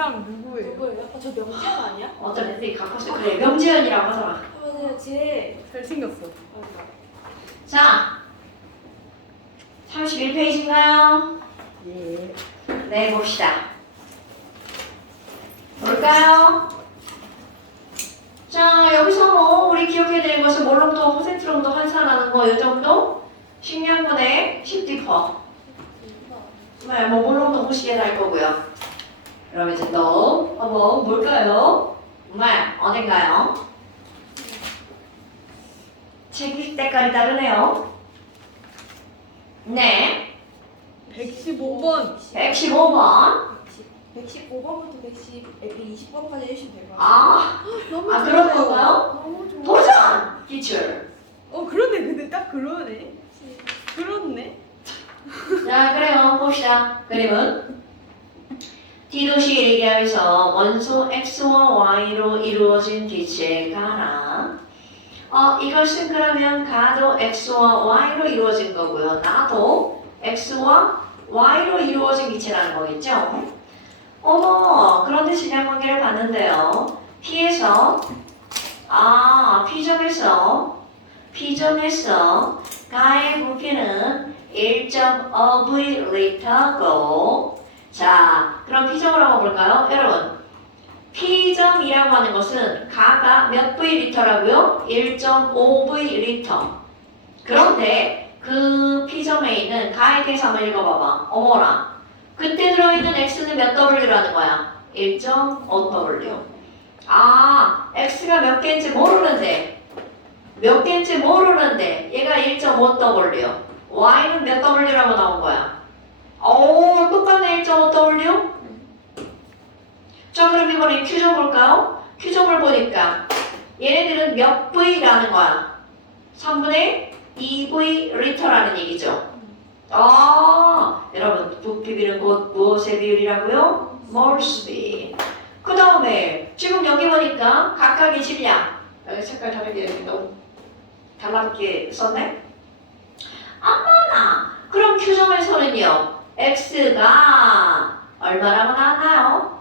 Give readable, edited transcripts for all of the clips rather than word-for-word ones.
사람 누구예요? 누구예요? 저 명지현 아니야? 어떤 애들이 가끔씩 그래 명지현이라고 하더라. 맞아요, 쟤. 잘생겼어. 자 31페이지인가요? 예. 네 봅시다. 볼까요? 자 여기서 뭐 우리 기억해야 되는 것은 몰롱도 호세트롱도 환산하는 거 이 정도? 식량분의 10D%. 네, 뭐 몰롱도 무시게 할 거고요. 그럼 이제 또 뭐 뭘까요? 어딘가요? 책 때깔이 다르네요. 네, 115번. 115번. 115번부터 120번까지 해주시면 될 것 같아요. 아, 너무 그런 좋아요. 건가요? 너무 좋아요. 도전! 기출. 그러네. 근데 딱 그러네. 그렇네. 자, 그래요. 봅시다. 그림은 D도시 얘기하면서 원소 X와 Y로 이루어진 빛의 가나. 이것은 그러면 가도 X와 Y로 이루어진 거고요. 나도 X와 Y로 이루어진 빛이라는 거겠죠? 그런데 질량 관계를 봤는데요. P에서, P점에서 가의 부피는 1.5V리터고, 자, 그럼 P점을 한번 볼까요? 여러분, P점이라고 하는 것은 가가 몇 V리터라고요? 1.5V리터. 그런데 그 P점에 있는 가의 계수 한번 읽어봐봐. 어머나. 그때 들어있는 X는 몇 W라는 거야? 1.5W. X가 몇 개인지 모르는데 얘가 1.5W. Y는 몇 W라고 나온 거야? 똑같네 1.5W? 자 그럼 이번에 Q점 볼까요? Q점을 보니까 얘네들은 몇 V라는 거야? 3분의 2V 리터라는 얘기죠. 여러분 부피 비율은 곧 무엇의 비율이라고요? 몰스비. 그 다음에 지금 여기 보니까 각각의 질량 여기 색깔 다르게 너무 달라붙게 썼네? 그럼 Q점에서는요 X가 얼마라고 나왔나요?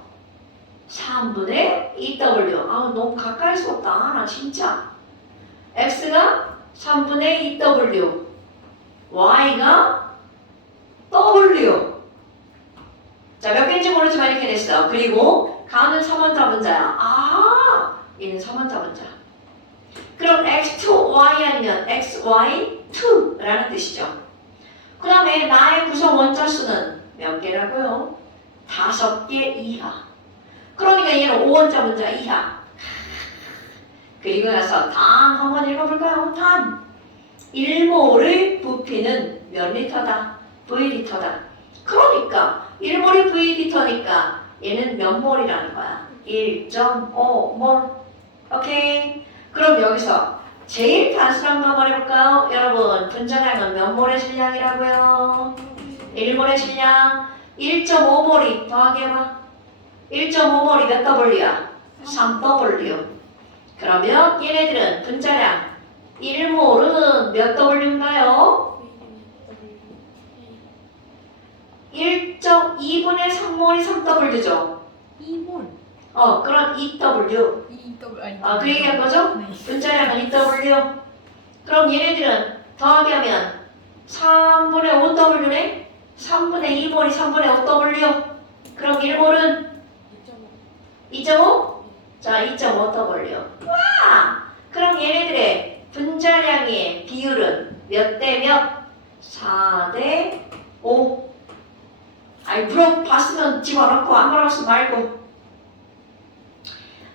3분의 2W. 너무 가까이 썼다 나 진짜. X가 3분의 2W, Y가 W. 자, 몇 개인지 모르지만 이렇게 됐어. 그리고 가는 3원자분자야. 얘는 3원자분자. 그럼 X2Y 아니면 XY2라는 뜻이죠. 그 다음에 나의 구성 원자 수는 몇 개라고요? 5개 이하. 그러니까 얘는 5원자분자 이하. 그리고 나서 단 한번 읽어볼까요? 단 1몰의 부피는 몇 리터다? V리터다. 그러니까 1몰이 V리터니까 얘는 몇 몰이라는 거야? 1.5몰. 오케이? 그럼 여기서 제일 단순한 거 한번 해볼까요? 여러분 분자량은 몇 몰의 질량이라고요? 1몰의 질량 1.5몰이 더하기 해봐. 1.5몰이 몇 W야? 3W. 그러면 얘네들은 분자량 1몰은 몇 W인가요? 1.2분의 3몰이 3W죠. 2몰. 그럼 2W. 2W 아니. 그 얘기한 거죠? 네. 분자량은 2W. 그럼 얘네들은 더하기 하면 3분의 5W네? 3분의 2몰이 3분의 5W. 그럼 1몰은 2.5? 자, 2.5W. 와! 그럼 얘네들의 분자량의 비율은 몇 대 몇? 4대 5. 물어봤으면 집어넣고 안 물어봤으면 말고.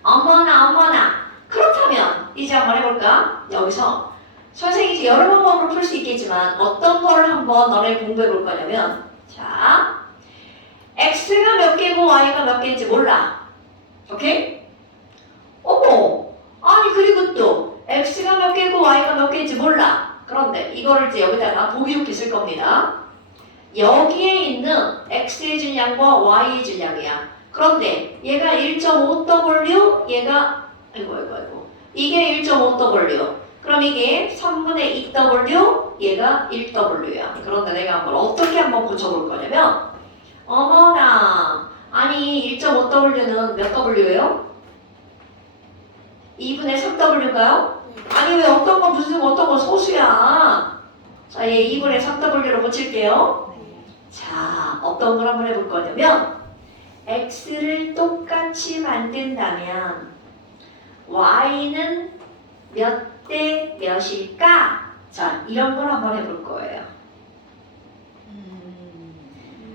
어머나. 그렇다면 이제 한번 해볼까? 여기서 선생님이 이제 여러 방법으로 풀 수 있겠지만 어떤 거를 한번 너네 공부해 볼 거냐면 자, X가 몇 개고 Y가 몇 개인지 몰라. 오케이? 그리고 또 X가 몇 개고 Y가 몇 개인지 몰라. 그런데 이거를 이제 여기다가 보기 좋게 쓸 겁니다. 여기에 있는 X의 질량과 Y의 질량이야. 그런데 얘가 1.5W, 얘가 이게 1.5W. 그럼 이게 3분의 2W, 얘가 1W야. 그런데 내가 한번 어떻게 한번 고쳐볼 거냐면 어머나, 아니 1.5W는 몇 W예요? 2분의 3W인가요? 아니 왜 어떤 건 무슨 어떤 건 소수야. 자, 얘 2분의 3W로 고칠게요. 자, 어떤 걸 한번 해볼 거냐면 x를 똑같이 만든다면 y는 몇 대 몇일까? 자, 이런 걸 한번 해볼 거예요.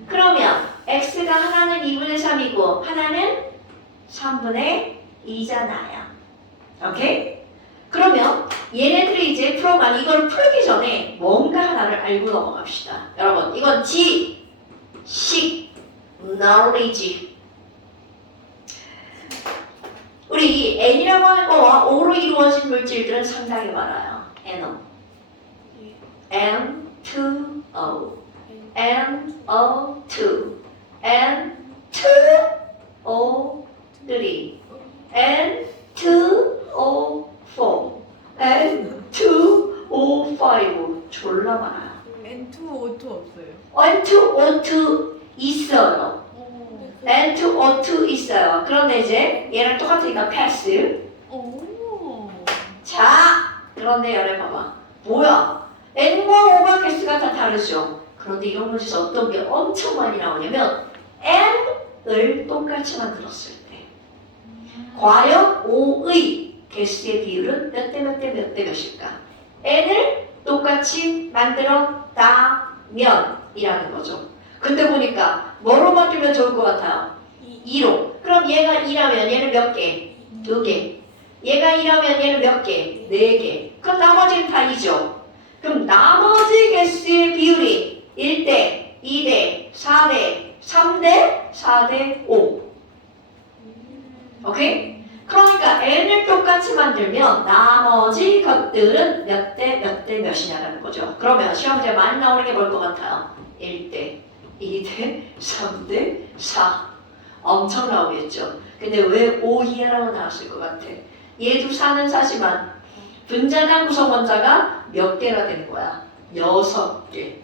그러면 x가 하나는 2분의 3이고 하나는 3분의 2잖아요. 오케이? 그러면 얘네들이 이제 풀어간 이걸 풀기 전에 뭔가 하나를 알고 넘어갑시다. 여러분, 이건 지식, knowledge. 우리 이 N이라고 하는 거와 O로 이루어진 물질들은 상당히 많아요. NO, N2O, NO2, N2O3, N2O4, N2O5 졸라 많아요. N2O2 없어요. N2O2 있어요. 오. N2O2 있어요. 그런데 이제 얘랑 똑같으니까 패스. 오. 자, 그런데 열에 봐봐. 뭐야? N과 O가 개수가 다 다르죠. 그런데 이런 문제에서 어떤 게 엄청 많이 나오냐면 N을 똑같이 만들었을 때 과연 O의 개수의 비율은 몇 대 몇 대 몇 대 몇일까? N을 똑같이 만들었다면 이라는 거죠. 근데 보니까 뭐로 만들면 좋을 것 같아요? 2로. 그럼 얘가 2라면 얘는 몇 개? 2개. 얘가 2라면 얘는 몇 개? 4개. 그럼 나머지는 다 2죠. 그럼 나머지 개수의 비율이 1대, 2대, 4대, 3대, 4대, 5. 오케이? 그러니까 n을 똑같이 만들면 나머지 것들은 몇 대 몇 대 몇이냐라는 거죠. 그러면 시험 문제 많이 나오는 게 뭘 것 같아요? 1대, 2대, 3대, 4. 엄청 나오겠죠. 근데 왜 5 이하라고 나왔을 것 같아? 얘도 4는 4지만 분자당 구성원자가 몇 개나 되는 거야? 6개.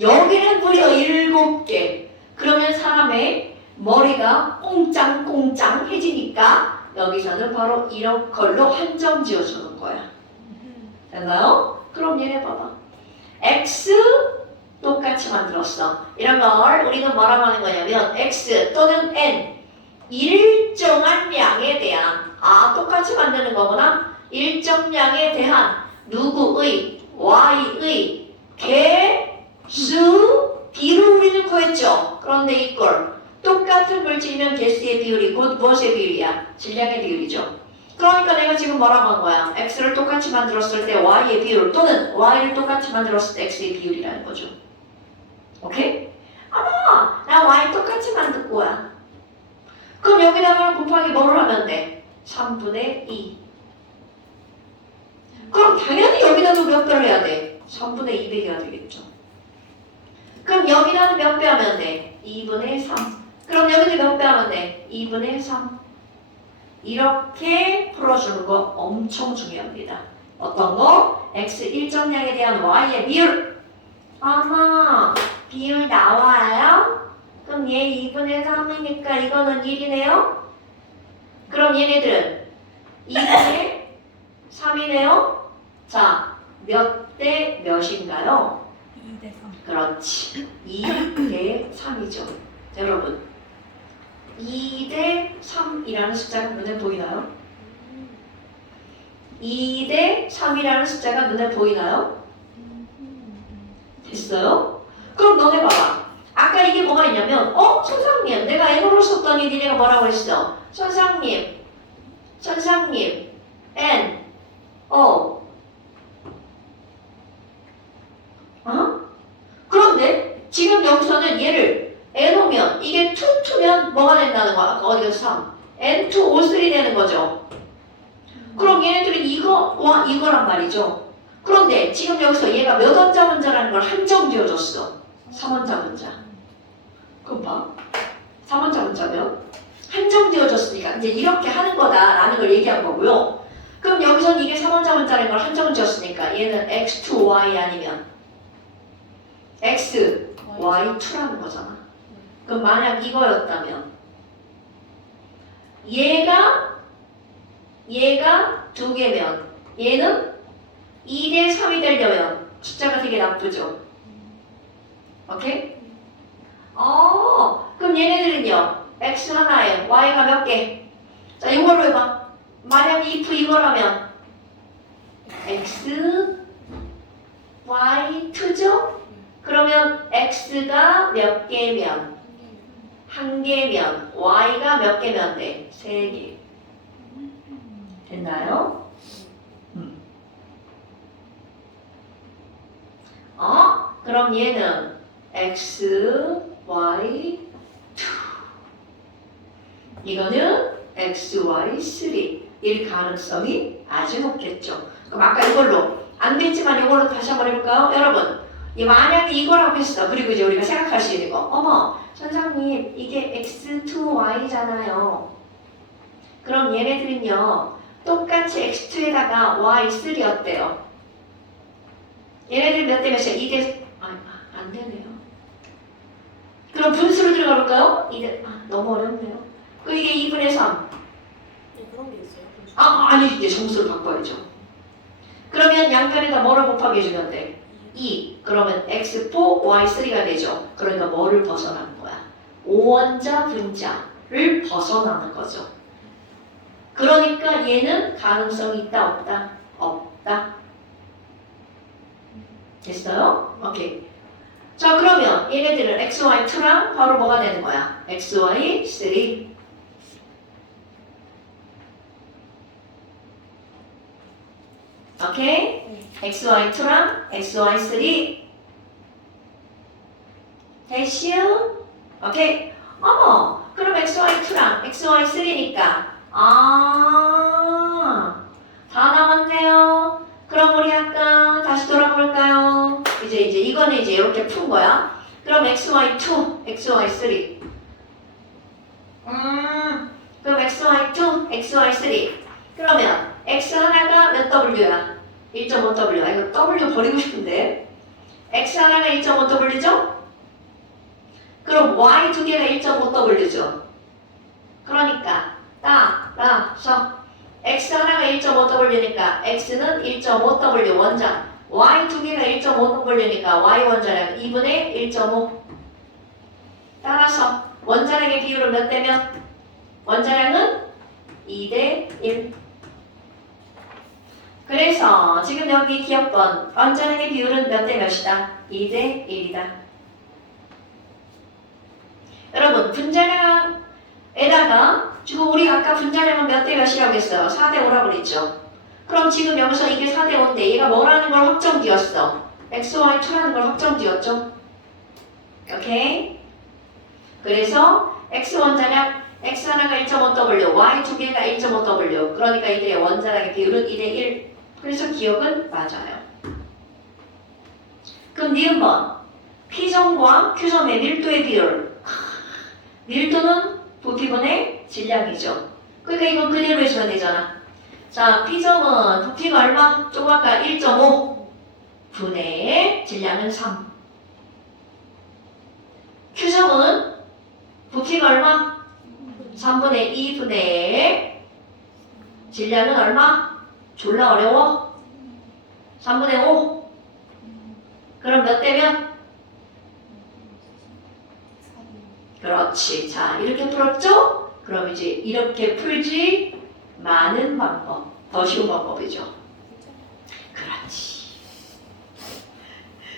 여기는 무려 7개. 그러면 사람의 머리가 꽁짱꽁짱해지니까 여기서는 바로 이런 걸로 한점 지어주는 거야. 됐나요? 그럼 얘네 봐봐. X 똑같이 만들었어. 이런 걸 우리는 뭐라고 하는 거냐면 X 또는 N 일정한 양에 대한 똑같이 만드는 거구나. 일정량에 대한 누구의 Y의 개수 비율을 우리는 구했죠. 그런데 이걸 똑같은 물질이면 개수의 비율이 곧 무엇의 비율이야? 질량의 비율이죠. 그러니까 내가 지금 뭐라고 한 거야? X를 똑같이 만들었을 때 Y의 비율 또는 Y를 똑같이 만들었을 때 X의 비율이라는 거죠. 오케이? 나 Y 똑같이 만들 거야. 그럼 여기다가 곱하기 뭐를 하면 돼? 3분의 2. 그럼 당연히 여기다도 몇 배를 해야 돼? 3분의 2배 해야 되겠죠. 그럼 여기다도 몇 배 하면 돼? 2분의 3. 그럼 여기도 몇 배 하면 돼? 2분의 3. 이렇게 풀어주는 거 엄청 중요합니다. 어떤 거? X 일정량에 대한 Y의 비율. 비율 나와요? 그럼 얘 2분의 3이니까 이거는 1이네요? 그럼 얘네들은 2분의 3이네요? 자, 몇 대 몇인가요? 2대 3. 그렇지. 2대 3이죠. 여러분, 2대 3이라는 숫자가 눈에 보이나요? 2대 3이라는 숫자가 눈에 보이나요? 됐어요? 그럼 너네 봐봐. 아까 이게 뭐가 있냐면 선생님, 내가 N으로 썼더니 니네가 뭐라고 했어? 선생님, N, 그런데 지금 여기서는 얘를 N오면 이게 2면 뭐가 된다는 거야? 아까 어디가 3? N2, O3 되는 거죠. 그럼 얘네들은 이거와 이거란 말이죠. 그런데 지금 여기서 얘가 몇 원자 문자라는 걸 한정 지어줬어. 3원자 문자. 그럼 봐. 3원자 문자면 한정 지어줬으니까 이제 이렇게 하는 거다라는 걸 얘기한 거고요. 그럼 여기서는 이게 3원자 문자라는 걸 한정 지었으니까 얘는 X2Y 아니면 X, Y2라는 거잖아. 그럼 만약 이거였다면 얘가 2개면 얘는 2대 3이 되려면 숫자가 되게 나쁘죠. 오케이? 그럼 얘네들은요. x 하나에 y가 몇 개? 자, 이걸로 해봐. 만약 if 이거라면 x, y, 2죠? 그러면 x가 몇 개면? 1개면 y가 몇 개면 돼? 3개. 됐나요? 그럼 얘는 x, y, 2. 이거는 x, y, 3. 일 가능성이 아주 높겠죠. 그럼 아까 이걸로 안 됐지만 이걸로 다시 한번 해볼까요? 여러분, 만약에 이거라고 했어. 그리고 이제 우리가 생각할 수 있는 거. 어머, 선생님, 이게 x2y잖아요. 그럼 얘네들은요, 똑같이 x2에다가 y3 어때요? 얘네들 몇 대 몇이야? 2대, 안 되네요. 그럼 분수로 들어가 볼까요? 2대, 너무 어렵네요. 그 이게 2분의 3. 네, 그런 게 있어요. 아니, 이제 정수를 바꿔야죠. 그러면 양변에다 뭐를 곱하게 해주면 돼? 2. 그러면 x4, y3가 되죠. 그러니까 뭐를 벗어나는 거야? 5원자 분자를 벗어나는 거죠. 그러니까 얘는 가능성이 있다, 없다? 없다. 됐어요? 오케이. 자, 그러면 얘네들은 xy2랑 바로 뭐가 되는 거야? xy3. 오케이? xy2랑 xy3. 대시요? 오케이? 어머, 그럼 xy2랑 xy3니까 다 나왔네요. 그럼 우리 아까 다시 돌아볼까요? 이제 이거는 이제 이렇게 푼 거야. 그럼 xy2, xy3. 그럼 xy2, xy3. 그러면 x 하나가 몇 w야? 1.5w. 이거 w 버리고 싶은데. x 하나가 1.5w죠? 그럼 y 두 개가 1.5w죠. 그러니까 따라서 x 하나가 1.5w니까 x는 1.5w 원자, y 두 개가 1.5w니까 y 원자량 2분의 1.5. 따라서 원자량의 비율은 몇 대면? 원자량은 2대 1. 그래서 지금 여기 기억번 원자량의 비율은 몇 대 몇이다? 2대 1이다. 여러분, 분자량에다가 지금 우리 아까 분자량은 몇 대 몇이라고 했어요? 4대 5라고 그랬죠. 그럼 지금 여기서 이게 4대 5인데 얘가 뭐라는 걸 확정지었어? xy2라는 걸 확정지었죠? 오케이? 그래서 x 원자량 x 하나가 1.5w, y 두 개가 1.5w. 그러니까 이들의 원자량의 비율은 2대 1. 그래서 기억은 맞아요. 그럼 니은번 P점과 Q점의 밀도의 비율. 밀도는 부피분의 질량이죠. 그러니까 이건 그대로 해주면 되잖아. 자, P점은 부피가 얼마? 조금 아까 1.5 분의 질량은 3. Q점은 부피가 얼마? 3분의 2분의 질량은 얼마? 졸라 어려워? 3분의 5. 그럼 몇 대면? 그렇지. 자, 이렇게 풀었죠? 그럼 이제 이렇게 풀지 많은 방법. 더 쉬운 방법이죠.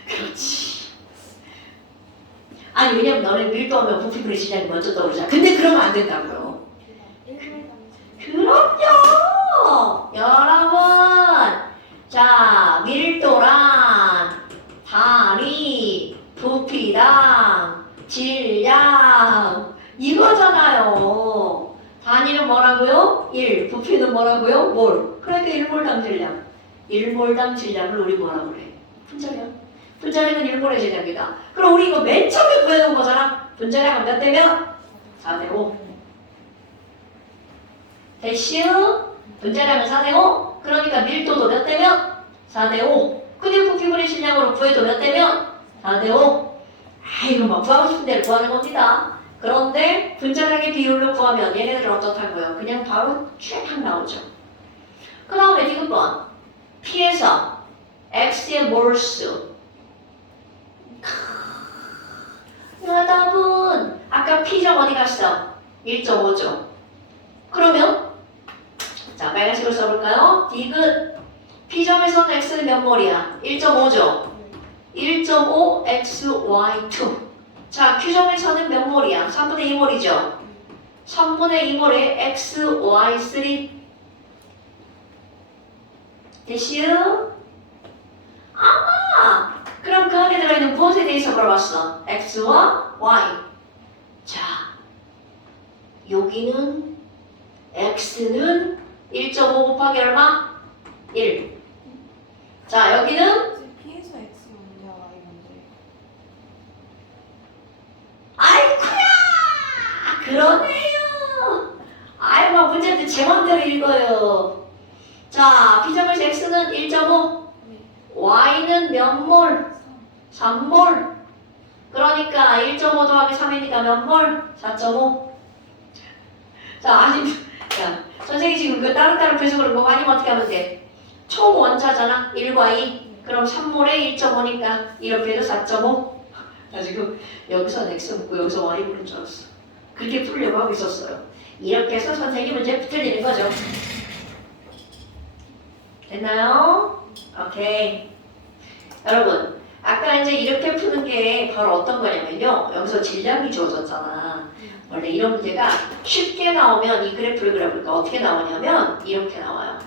그렇지. 아니, 왜냐면 너네 밀도하면 부피분의 질량이 먼저 떠오르잖아. 근데 그러면 안 된다고요. 그럼요! 여러분! 자, 밀도란 단위, 부피당, 질량 이거잖아요. 단위는 뭐라고요? 1, 부피는 뭐라고요? 몰. 그러니까 1몰당 질량. 1몰당 질량을 우리 뭐라고 그래? 분자량. 분자량은 1몰의 질량이다. 그럼 우리 이거 맨 처음에 구해놓은 거잖아. 분자량은 몇 대면? 4대 5. 대시우 분자량은 4대 5. 그러니까 밀도도 몇 대면? 4대 5. 근데 부피분의 질량으로 구해도 몇 대면? 4대 5. 이거 막 구하고 싶은 대로 구하는 겁니다. 그런데 분자량의 비율로 구하면 얘네들은 어떻다고요? 그냥 바로 쫙 나오죠. 그 다음에 디귿번 P에서 X의 몰수. 여러분 아까 P점 어디 갔어? 1.5죠. 그러면 자 빨간색으로 써볼까요? 디귿 P점에서는 X는 몇 몰이야? 1.5죠. 1.5 XY2. 자 Q점에서는 몇 몰이야? 3분의 2몰이죠. 3분의 2몰에 XY3 됐슈? 아마 그럼 그 안에 들어있는 무엇에 대해서 물어봤어? X와 Y. 자 여기는 X는 1.5 곱하기 얼마? 1. 자 여기는 P에서 X 문제와 Y 문제. 아이쿠야 그러네요. 아이고 문제도 제 맘대로 읽어요. 자 P점에서 X는 1.5 네. Y는 몇 몰? 3몰. 그러니까 1.5 더하기 3이니까 몇 몰? 4.5. 자 아니 자 선생님이 지금 그 따로따로 계속으로 뭐 아니면 어떻게 하면 돼? 총 원자잖아 1과 2. 그럼 3몰에 1.5니까 이렇게 해도 4.5. 나 지금 여기서 X 묻고 여기서 Y 부른 줄 알았어. 그렇게 풀려고 하고 있었어요. 이렇게 해서 선생님 문제 틀리는 거죠. 됐나요? 오케이. 여러분 아까 이제 이렇게 푸는 게 바로 어떤 거냐면요. 여기서 질량이 주어졌잖아. 원래 이런 문제가 쉽게 나오면 이 그래프를 그려볼까 어떻게 나오냐면 이렇게 나와요.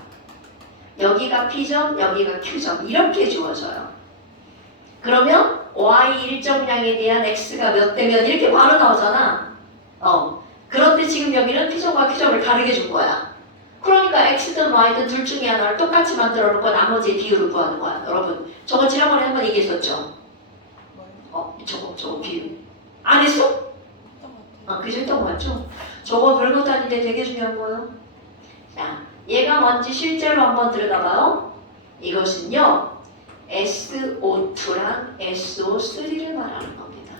여기가 P점, 여기가 Q점 이렇게 주어져요. 그러면 Y 일정량에 대한 X가 몇 대 몇 이렇게 바로 나오잖아. 그런데 지금 여기는 P점과 Q점을 다르게 준 거야. 그러니까 X든 Y든 둘 중에 하나를 똑같이 만들어 놓고 나머지 비율을 구하는 거야. 여러분 저거 지난번에 한번 얘기했었죠? 저거 비율 안 했어? 어떤 것 같아요? 그죠? 했던 거 맞죠? 저거 별것도 아닌데 되게 중요한 거예요. 자, 얘가 뭔지 실제로 한번 들어가봐요. 이것은요 SO2랑 SO3를 말하는 겁니다.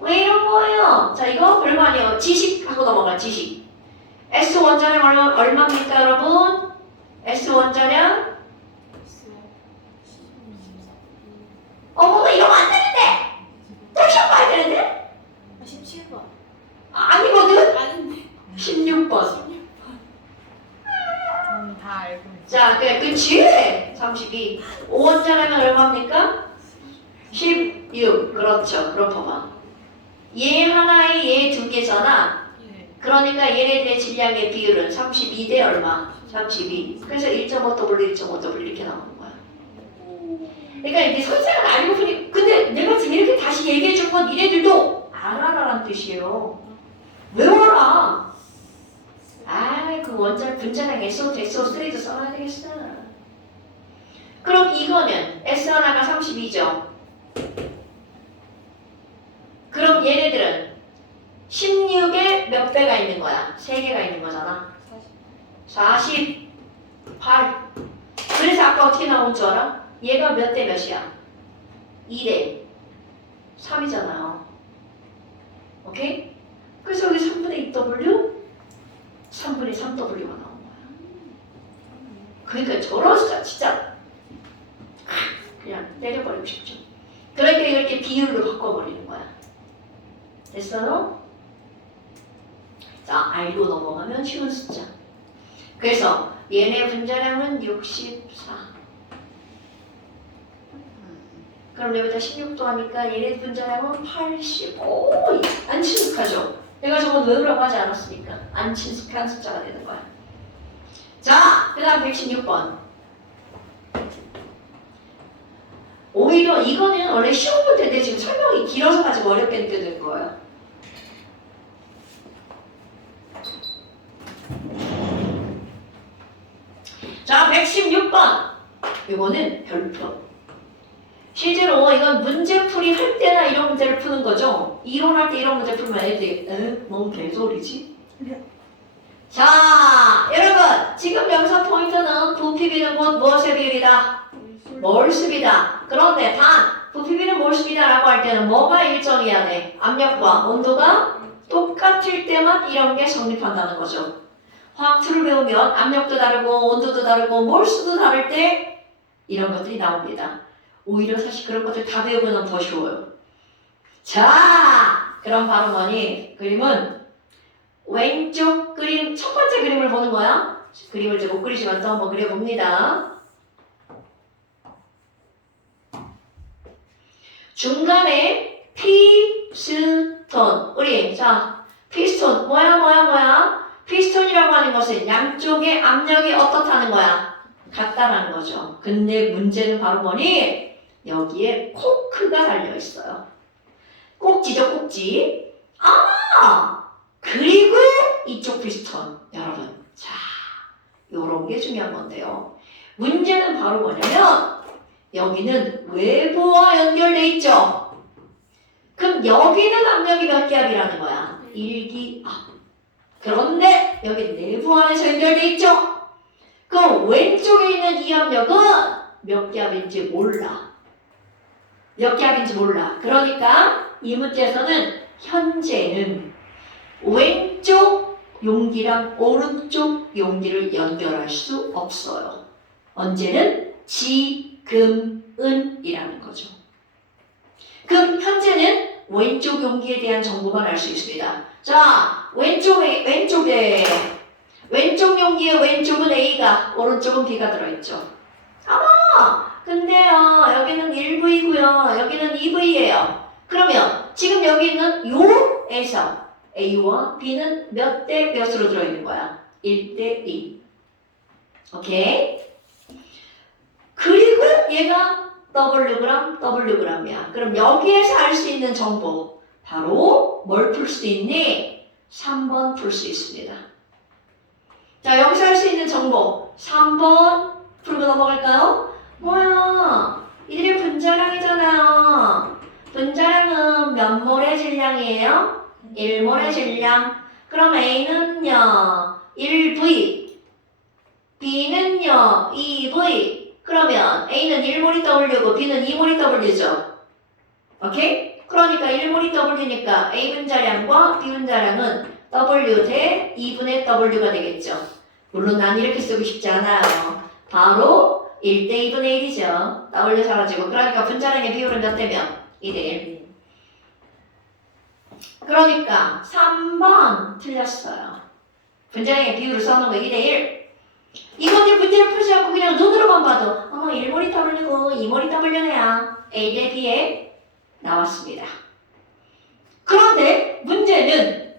왜 이런 거예요? 자 이거 별거 아니에요. 지식하고 넘어가. 지식. S 원자량 얼마입니까 여러분? S 원자량 어머나 이러면 안 되는데! 또 시험 봐야 되는데? 17번. 아니거든? 아닌데. 16번. 저는 다 알고 있어요. 자, 그치? 32. 5원자량은 얼마입니까? 16. 그렇죠. 그럼 봐봐. 얘 하나에 얘 두 개잖아. 네. 그러니까 얘네들의 질량의 비율은 32대 얼마? 32. 그래서 1.5W, 1.5W 이렇게 나오는 거야. 그러니까 이게 선생은 알고 보니 근데 내가 지금 이렇게 다시 얘기해 준 건 니네들도 알아라란 뜻이에요. 외워라. 그 원자 분자량 SO2, SO3도 써놔야 되겠어. 그럼 이거는 S 하나가 32죠. 그럼 얘네들은 16에 몇 배가 있는 거야? 3개가 있는 거잖아. 48. 그래서 아까 어떻게 나온 줄 알아? 얘가 몇 대 몇이야? 2대 3이잖아요. 오케이? 그래서 여기 3분의 2W, 3분의 3W가 나온 거야. 그러니까 저런 진짜 그냥 때려버리고 싶죠. 그러니까 이렇게 비율로 바꿔버리는 거야. 됐어요? 자, R로 넘어가면 쉬운 숫자. 그래서 얘네 분자량은 64. 그럼 여기다 16도 하니까 얘네 분자량은 80. 오, 안 친숙하죠? 내가 저건 외우라고 하지 않았으니까 안 친숙한 숫자가 되는 거야. 자, 그 다음 116번. 오히려 이거는 원래 쉬운 문제인데 지금 설명이 길어서 가지고 어렵게 느껴질 거예요. 자, 116번. 이거는 별표. 실제로 이건 문제풀이 할 때나 이런 문제를 푸는 거죠. 이론할 때 이런 문제 풀면 애들이 뭔 개소리지? 자, 여러분 지금 여기서 포인트는 부피 비는 곧 무엇의 비율이다? 몰수비다. 그런데 단 부피비는 옳습니다 라고 할 때는 뭐가 일정해야 돼? 압력과 온도가 똑같을 때만 이런 게 성립한다는 거죠. 화학2를 배우면 압력도 다르고 온도도 다르고 몰수도 다를 때 이런 것들이 나옵니다. 오히려 사실 그런 것들 다 배우고 나면 더 쉬워요. 자, 그럼 바로 뭐니? 그림은 왼쪽 그림, 첫 번째 그림을 보는 거야. 그림을 이제 못 그리지만 또 한번 그려봅니다. 중간에 피스톤. 우리 자 피스톤 뭐야? 피스톤이라고 하는 것은 양쪽의 압력이 어떻다는 거야? 같다라는 거죠. 근데 문제는 바로 뭐니? 여기에 코크가 달려있어요. 꼭지죠, 꼭지. 그리고 이쪽 피스톤. 여러분, 자, 요런 게 중요한 건데요. 문제는 바로 뭐냐면 여기는 외부와 연결돼 있죠. 그럼 여기는 압력이 몇 기압이라는 거야? 1기압. 그런데 여기 내부 안에서 연결돼 있죠. 그럼 왼쪽에 있는 이 압력은 몇 기압인지 몰라. 몇 기압인지 몰라. 그러니까 이 문제에서는 현재는 왼쪽 용기랑 오른쪽 용기를 연결할 수 없어요. 언제는 지금은이라는 거죠. 그럼 현재는 왼쪽 용기에 대한 정보만 알 수 있습니다. 자, 왼쪽 용기의 왼쪽은 A가, 오른쪽은 B가 들어있죠. 근데요, 여기는 1V고요, 여기는 2V예요. 그러면 지금 여기 있는 요에서 A와 B는 몇 대 몇으로 들어있는 거야? 1대 2. 오케이? 그리고 얘가 Wg이야. 그럼 여기에서 알 수 있는 정보 바로 뭘 풀 수 있니? 3번 풀 수 있습니다. 자, 여기서 알 수 있는 정보 3번 풀고 넘어갈까요? 뭐야? 이들이 분자량이잖아요. 분자량은 몇 몰의 질량이에요? 1몰의 질량. 그럼 A는요 1V, B는요 2V. 그러면 A는 1몰이 W고 B는 2몰이 W죠. 오케이? 그러니까 1몰이 W니까 A 분자량과 B 분자량은 W 대 2분의 W가 되겠죠. 물론 난 이렇게 쓰고 싶지 않아요. 바로 1대 2분의 1이죠. W 사라지고. 그러니까 분자량의 비율은 몇 대면? 2대 1. 그러니까 3번 틀렸어요. 분자량의 비율을 써놓은 거 2대 1. 이건 문제를 풀지 않고 그냥 눈으로만 봐도 1몰이 W고 2몰이 W네야. A 대 B에 나왔습니다. 그런데 문제는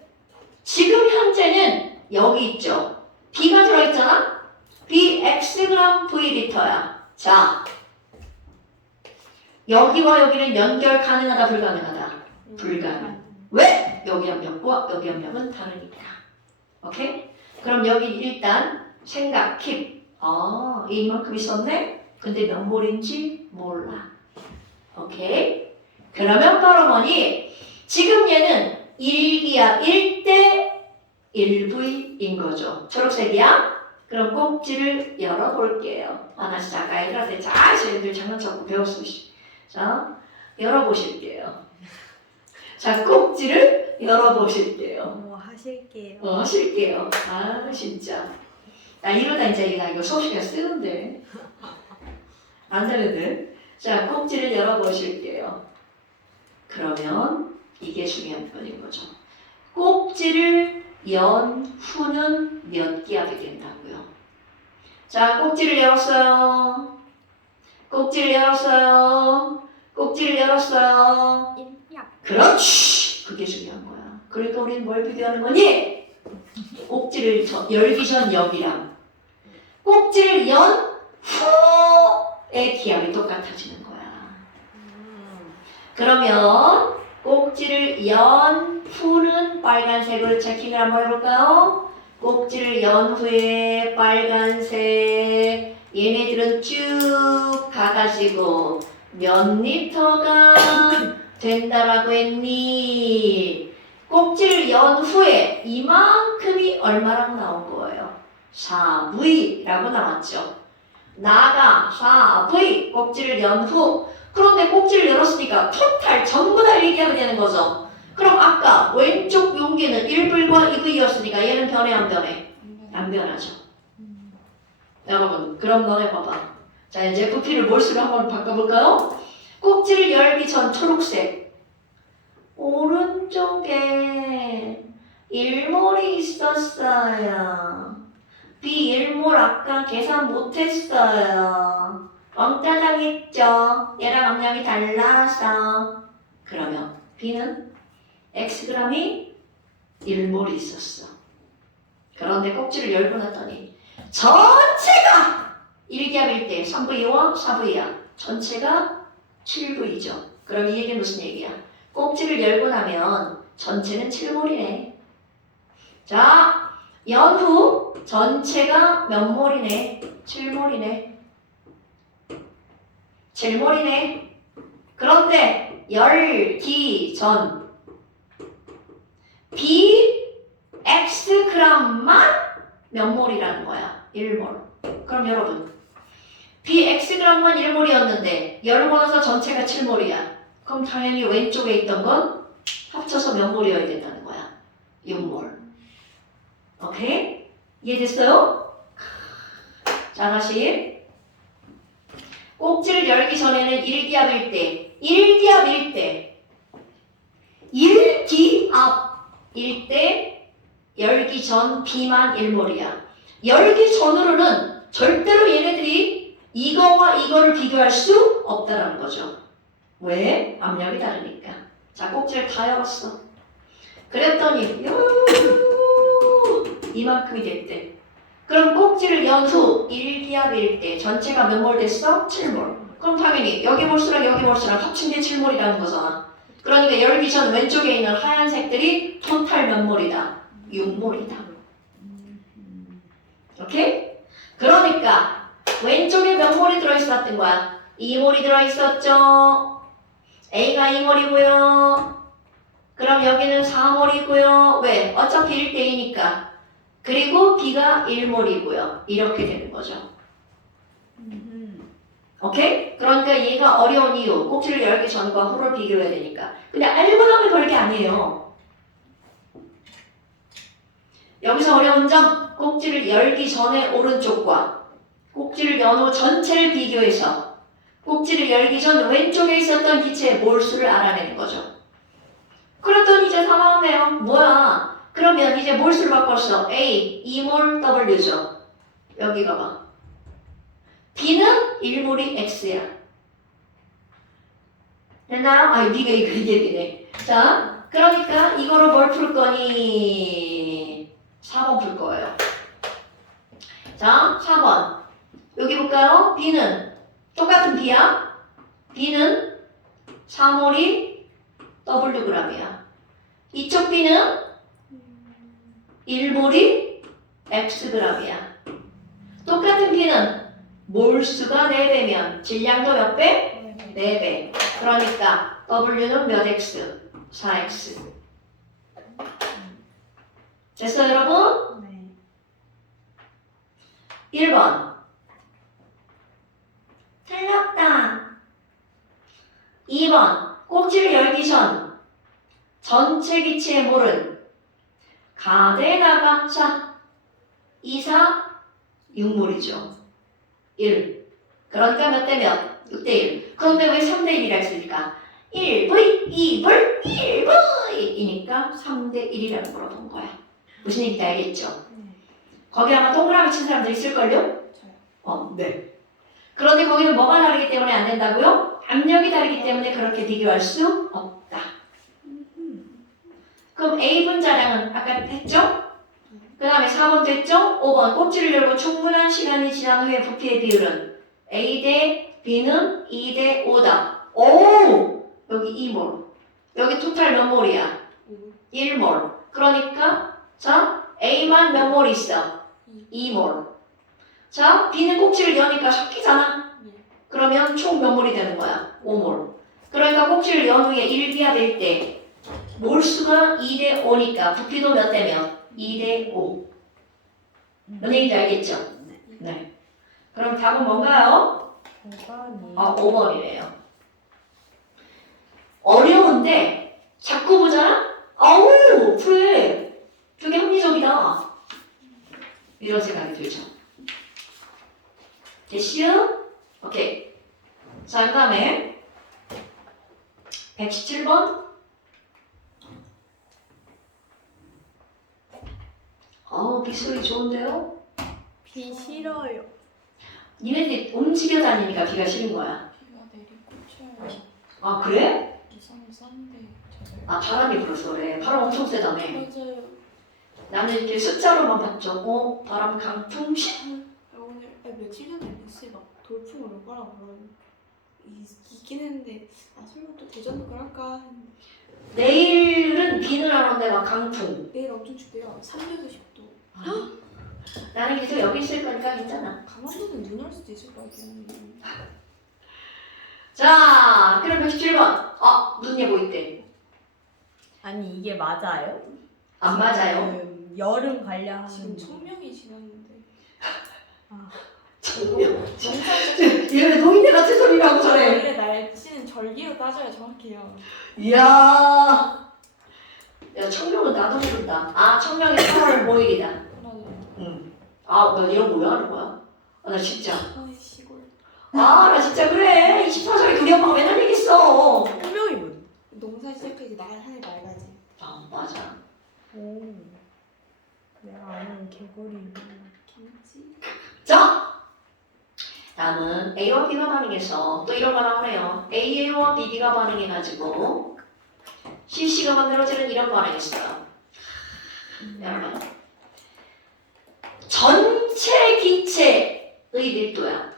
지금 현재는 여기 있죠. B가 들어있잖아? B Xg V리터야. 자, 여기와 여기는 연결 가능하다, 불가능하다? 불가능. 왜? 여기 압력과 여기 압력은 다르니까. 오케이? 그럼 여기 일단 생각, 킵. 이만큼 있었네? 근데 몇 몰인지 몰라. 오케이? 그러면 바로 뭐니? 지금 얘는 1기압 1대 1V인 거죠. 초록색이야? 그럼 꼭지를 열어볼게요. 나 진짜 아까 애들한테 쟤네들 장난쳐고 배웠어. 자, 열어보실게요. 자, 꼭지를 열어보실게요. 하실게요. 하실게요. 진짜. 나 이러다 이제 나 이거 수업 시간에 쓰는데. 안 되는데. 자, 꼭지를 열어보실게요. 그러면 이게 중요한 부분인 거죠. 꼭지를 연 후는 몇 기압이 된다고요? 자, 꼭지를 열었어요. 꼭지를 열었어요. 그렇지. 그게 중요한 거야. 그러니까 우리는 뭘 비교하는 거니? 꼭지를 열기 전 여기랑 꼭지를 연 후의 기압이 똑같아지는 거야. 그러면 꼭지를 연 후는 빨간색으로 체킹을 한번 해볼까요? 꼭지를 연 후에 빨간색. 얘네들은 쭉 가가지고 몇 리터가 된다라고 했니? 꼭지를 연 후에 이만큼이 얼마라고 나온 거예요? 4V라고 나왔죠. 나가 4V 꼭지를 연 후 그런데 꼭지를 열었으니까 토탈 전부 다 1기압이 되는 거죠. 그럼 아까 왼쪽 용기는 1V과 2V였으니까 얘는 변해 안 변해? 안 변하죠. 여러분 그럼 너네 봐봐. 자 이제 부피를 몰수로 한번 바꿔볼까요? 꼭지를 열기 전 초록색 오른쪽에 1몰이 있었어요. B1몰 아까 계산 못했어요. 왕따 당했죠. 얘랑 압력이 달라서. 그러면 B는 Xg이 1몰이 있었어. 그런데 꼭지를 열고 났더니 전체가 1기압일 때 3V와 4V야. 전체가 7V죠. 그럼 이 얘기는 무슨 얘기야? 꼭지를 열고 나면 전체는 7몰이네. 자, 연후 전체가 몇 몰이네? 7몰이네. 7몰이네. 그런데 열기 전 BXg만 몇 몰이라는 거야? 1몰. 그럼 여러분 BXg만 1몰이었는데 열고 나서 전체가 7몰이야. 그럼 당연히 왼쪽에 있던 건 합쳐서 몇 몰이어야 된다는 거야? 6몰. 오케이? 이해됐어요? 자 다시 꼭지를 열기 전에는 1기압일 때 1기압일 때 열기 전 B만 1몰이야. 열기 전으로는 절대로 얘네들이 이거와 이거를 비교할 수 없다라는 거죠. 왜? 압력이 다르니까. 자 꼭지를 다 열었어. 그랬더니 이만큼이 될 때. 그럼 꼭지를 연 후 1기압일 때 전체가 몇 몰 됐어? 7몰. 그럼 당연히 여기 몰수랑 여기 몰수랑 합친 게 7몰이라는 거잖아. 그러니까 열기 전 왼쪽에 있는 하얀색들이 토탈 몇 몰이다? 6몰이다. 오케이? 그러니까 왼쪽에 몇 몰이 들어있었던 거야? 2몰이 들어있었죠. A가 2몰이고요. 그럼 여기는 4몰이고요. 왜? 어차피 1대2니까. 그리고 B가 1몰이고요. 이렇게 되는 거죠. 오케이? 그러니까 얘가 어려운 이유. 꼭지를 열기 전과 후를 비교해야 되니까. 근데 알고 나면 별게 아니에요. 여기서 어려운 점. 꼭지를 열기 전에 오른쪽과 꼭지를 연 후 전체를 비교해서 꼭지를 열기 전 왼쪽에 있었던 기체의 몰수를 알아내는 거죠. 그랬더니 이제 다 나왔네요. 뭐야? 그러면 이제 몰수를 바꿨어. A 2몰 W죠. 여기 가봐. B는 1몰이 X야. 됐나요? 아, B가 이게 B네. 자, 그러니까 이거를 뭘 풀 거니? 4번 풀 거예요. 자, 4번. 여기 볼까요? B는 똑같은 B야. B는 4몰이 Wg이야. 이쪽 B는 1몰이 Xg이야. 똑같은 B는 몰수가 4배면 질량도 몇 배? 4배. 그러니까 W는 몇 X? 4X. 됐어요 여러분? 네. 1번. 틀렸다. 2번. 꼭지를 열기 전 전체 기체의 몰은 가데나가 자 2, 4, 6몰이죠. 1. 그러니까 몇 대 몇? 6대 1. 그런데 왜 3대 1이라 했을까? 1V, 2V, 1V이니까 3대 1이라는 걸 본 거야. 무슨 얘기인지 알겠죠? 거기 아마 동그라미 친 사람들 있을걸요? 네. 그런데 거기는 뭐가 다르기 때문에 안 된다고요? 압력이 다르기 때문에 그렇게 비교할 수 없다. 그럼 A 분자량은 아까 했죠? 그 다음에 4번 됐죠? 5번 꼭지를 열고 충분한 시간이 지난 후에 부피의 비율은 A 대 B는 2 대 5다. 오! 여기 2몰. 여기 토탈 몇 몰이야? 1몰. 그러니까 자 A만 몇 몰 있어? 2몰. 자 B는 꼭지를 여니까 섞이잖아. 그러면 총 몇 몰이 되는 거야? 5몰. 그러니까 꼭지를 연 후에 1기압일 때 몰수가 2 대 5니까 부피도 몇 대면? 2 대 5. 뭔 얘기인지 알겠죠? 네. 그럼 답은 뭔가요? 5번이. 5번이래요. 어려운데 자꾸 보잖아? 아우 그래 되게 합리적이다 이런 생각이 들죠. 됐시요? 오케이. 자 그 다음에 117번 빗소리 좋은데요? 비 싫어요. 니네들이 움직여 다니니까 비가 싫은 거야. 비가 내리고 쳐요. 아 그래? 이상 싼데 저를. 아 바람이 불어서 그래. 바람 엄청 세다며. 맞아요. 나는 이렇게 숫자로만 봤죠. 바람 강풍 오늘 며칠 전에 뉴스에 막 돌풍 올 거라고 있긴 했는데 설마 또 대전도 그럴까 했는데 내일은 비는 안 오는데 막 강풍. 내일 엄청 춥대요. 3도에서 10도. 나는 계속 여기 있을 거니까 괜찮아. 강원도는 눈 올 수도 있을 것 같긴 한데. 자 그럼 117번. 눈 예보 있대. 아니 이게 맞아요? 안 맞아요. 지금 여름 관련하는 지금 청명이 지났는데. 청명. 정상 얘왜 노인네 같은 소리라고 저래. 원래 날씨는 절기로 따져야 정확해요. 이야. 야 청명은 나도 모른다. 청명이 8월 5일이다. 맞아요. 응. 나 이런 거 왜 하는 거야? 나 진짜. 시골. 나 진짜 그래. 24살에 우리 엄마가 맨날 얘기했어. 분명히 뭔? 농사 시작해야지 하늘 맑아지. 맞아. 오. 내가 아는 개구리. 김치. 자, 다음은 A와 B가 반응해서 또 이런 거 나오네요. A와 B가 반응해가지고 CC가 만들어지는 이런 반응이 있어요. 여러분, 전체 기체의 밀도야.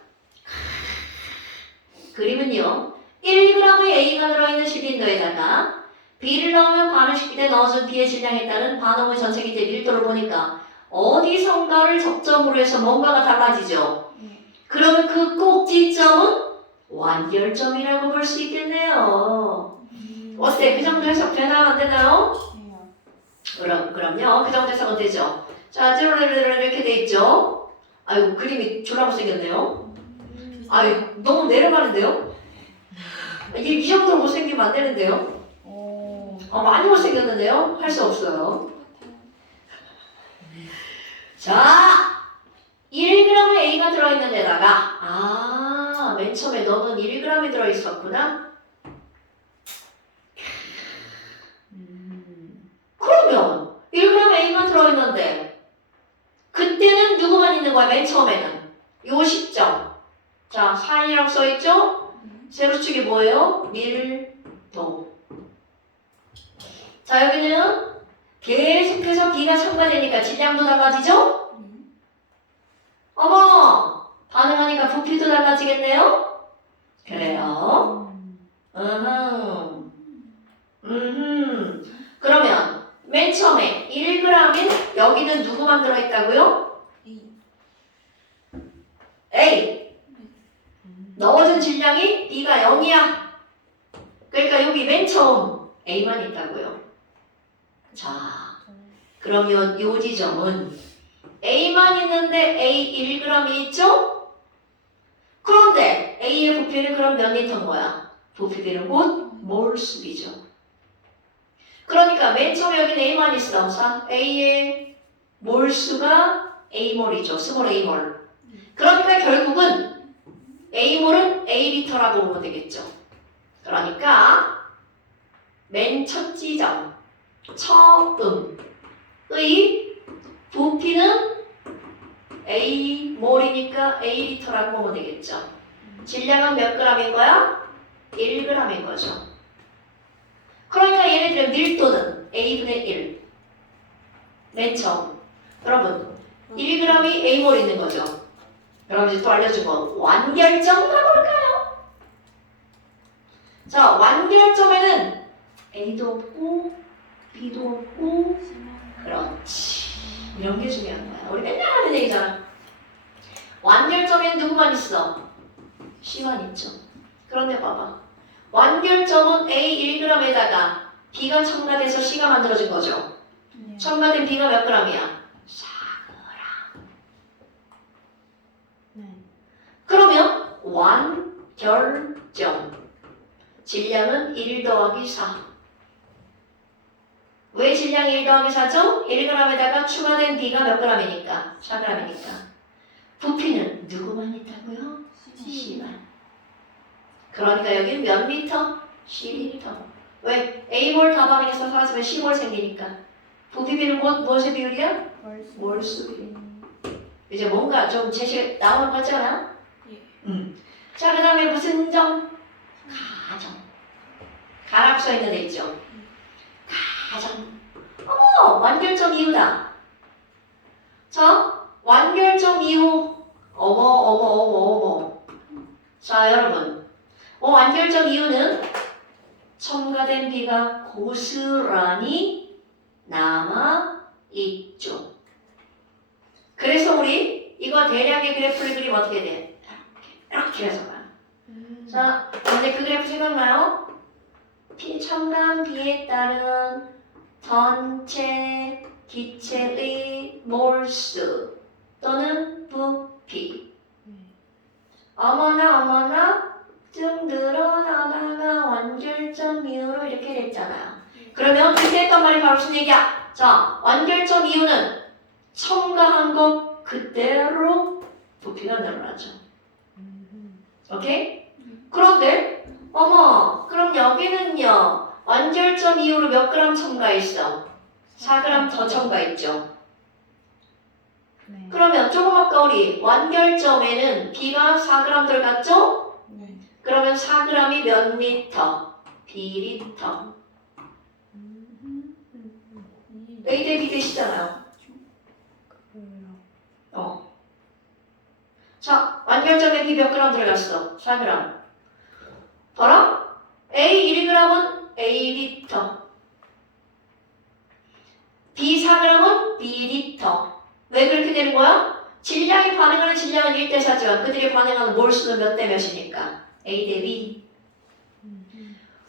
그림은요, 1g의 A가 들어있는 실린더에다가 B를 넣으면 반응시킬 때 넣어준 B의 질량에 따른 반응의 전체 기체 밀도를 보니까 어디선가를 접점으로 해서 뭔가가 달라지죠. 그러면 그 꼭지점은 완결점이라고 볼 수 있겠네요. 어때? 그 정도 해석 되나요? 안 되나요? 그럼요. 그 정도 해석은 되죠. 자, 이렇게 돼 있죠. 아이고, 그림이 졸라 못생겼네요. 아유, 너무 내려가는데요? 이게 이 정도로 못생기면 안 되는데요? 많이 못생겼는데요? 할 수 없어요. 자, 1g의 A가 들어있는 데다가 맨 처음에 너는 1g이 들어있었구나? 그러면 1g의 A가 들어있는데 그때는 누구만 있는 거야? 맨 처음에는 요 시점. 자, 산이라고 써있죠? 세로축이 뭐예요? 밀도. 자, 여기는 계속해서 B가 첨가되니까 질량도 달라지죠? 어머! 반응하니까 부피도 달라지겠네요? 그래요. 그러면 맨 처음에 1g인 여기는 누구만 들어있다고요? A. 넣어준 질량이 B가 0이야. 그러니까 여기 맨 처음 A만 있다고요. 자, 그러면 이 지점은 A만 있는데 A 1g이 있죠? 그런데 A의 부피는 그럼 몇 리터인 거야? 부피들은 곧 몰수이죠. 그러니까 맨 처음에 여기는 A만 있어. 자, A의 몰수가 A몰이죠. 스몰 A몰. 그러니까 결국은 A몰은 A리터라고 보면 되겠죠. 그러니까 맨 첫 지점, 처음의 부피는 A몰이니까 A리터라고 보면 되겠죠. 질량은 몇 g인 거야? 1g인 거죠. 그러니까 얘네들의 밀도는 A분의 1. 맨 처음. 여러분, 1g이 A몰 있는 거죠. 그럼 이제 또 알려준 거 완결점 가볼까요? 자, 완결점에는 A도 없고 B도 없고 그렇지. 이런 게 중요한 거야. 우리 맨날 하는 얘기잖아. 완결점에는 누구만 있어? C만 있죠. 그런데 봐봐. 완결점은 A 1g에다가 B가 첨가돼서 C가 만들어진 거죠. 첨가된 B가 몇 g이야? 4g. 그러면 완결점. 질량은 1 더하기 4. 왜 질량이 1 더하기 4죠? 1g에다가 추가된 B가 몇 g이니까? 4g이니까. 부피는 누구만 있다고요? C만. 그러니까 여기는 몇 미터? 10미터. 왜? A몰 다 반응해서 사라지면 C몰 생기니까. 부피비는 무엇의 비율이야? 몰수 비율. 이제 뭔가 좀 제시 나오는 거 같지 않아? 예. 자, 그 다음에 무슨 점? 가정. 가락 써 있는 데 있죠? 가정. 어머! 완결점 이유다. 자, 완결점 이유. 어머. 자, 여러분. 완결점 이유는 첨가된 비가 고스란히 남아있죠. 그래서 우리 이거 대략의 그래프를 그리면 어떻게 돼? 이렇게 해서 봐. 자, 근데 그 그래프 생각나요? 첨가한 비에 따른 전체 기체의 몰수 또는 부피. 어머나 쭉 늘어나다가 완결점 이후로 이렇게 됐잖아요. 그러면 그때 했던 말이 바로 무슨 얘기야? 자, 완결점 이후는 첨가한 것 그대로 부피가 늘어나죠. 오케이? 그런데 그럼 여기는요 완결점 이후로 몇 그램 첨가했어? 4g 더 첨가했죠. 네. 그러면 조금 아까 우리 완결점에는 B가 4g 들어갔죠? 네. 그러면 4g이 몇 미터? B리터. A 대 B 되시잖아요. 자, 완결점에 B 몇 그램 들어갔어? 4g. 봐라. A 1g은 A 리터. B 4g은 B 리터. 왜 그렇게 되는 거야? 질량이 반응하는 질량은 1대 4지만 그들이 반응하는 몰수는 몇 대 몇이니까? A 대 B.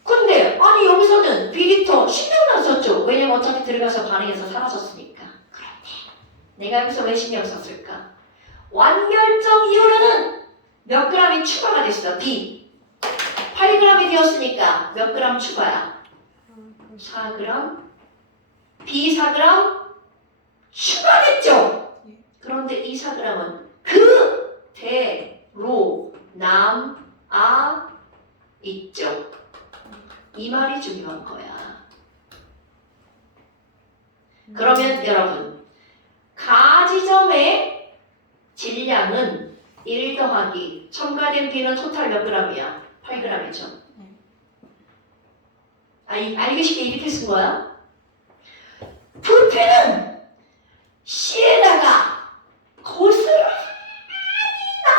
근데 아니 여기서는 B 리터 신경 안 썼죠. 왜냐면 어차피 들어가서 반응해서 사라졌으니까. 그런데 내가 여기서 왜 신경 썼을까? 완결점 이후로는 몇 g이 추가가 됐어. B 8g이 되었으니까 몇 g 추가야? 4g B 4g 추가됐죠? 그런데 이 4g은 그대로 남아 있죠. 이 말이 중요한 거야. 그러면 여러분 가지점의 질량은 1 더하기 첨가된 B는 토탈 몇 g이야? 8g이죠. 알기 쉽게 이렇게 쓴 거야. 부피는 C에다가 고스란히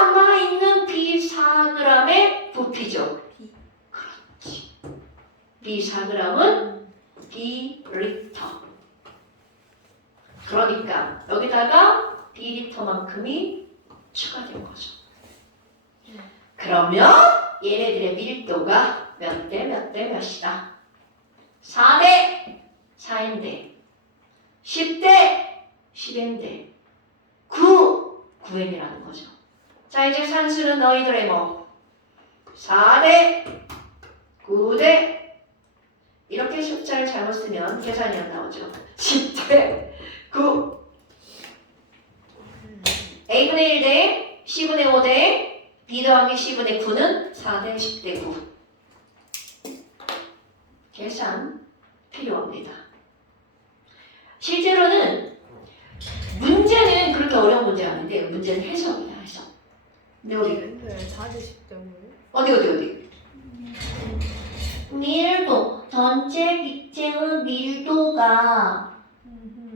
남아있는 B 4g의 부피죠. 그렇지. B 4g은 B 리터. 그러니까 여기다가 B 리터만큼이 추가된 거죠. 그러면 얘네들의 밀도가 몇 대 몇이다. 4대 4인데 10대 10인데 9n이라는 거죠. 자, 이제 산수는 너희들의 4대 9대 이렇게 숫자를 잘못 쓰면 계산이 안 나오죠. 10대 9 A분의 1대 C분의 5대 B 더하기 C분의 9는 4대 10대 9 계산 필요합니다. 실제로는 문제는 그렇게 어려운 문제가 아닌데 문제는 해석이야, 해석. 근데 우리 네, 40대 때문에. 어디 밀도 전체 기체의 밀도가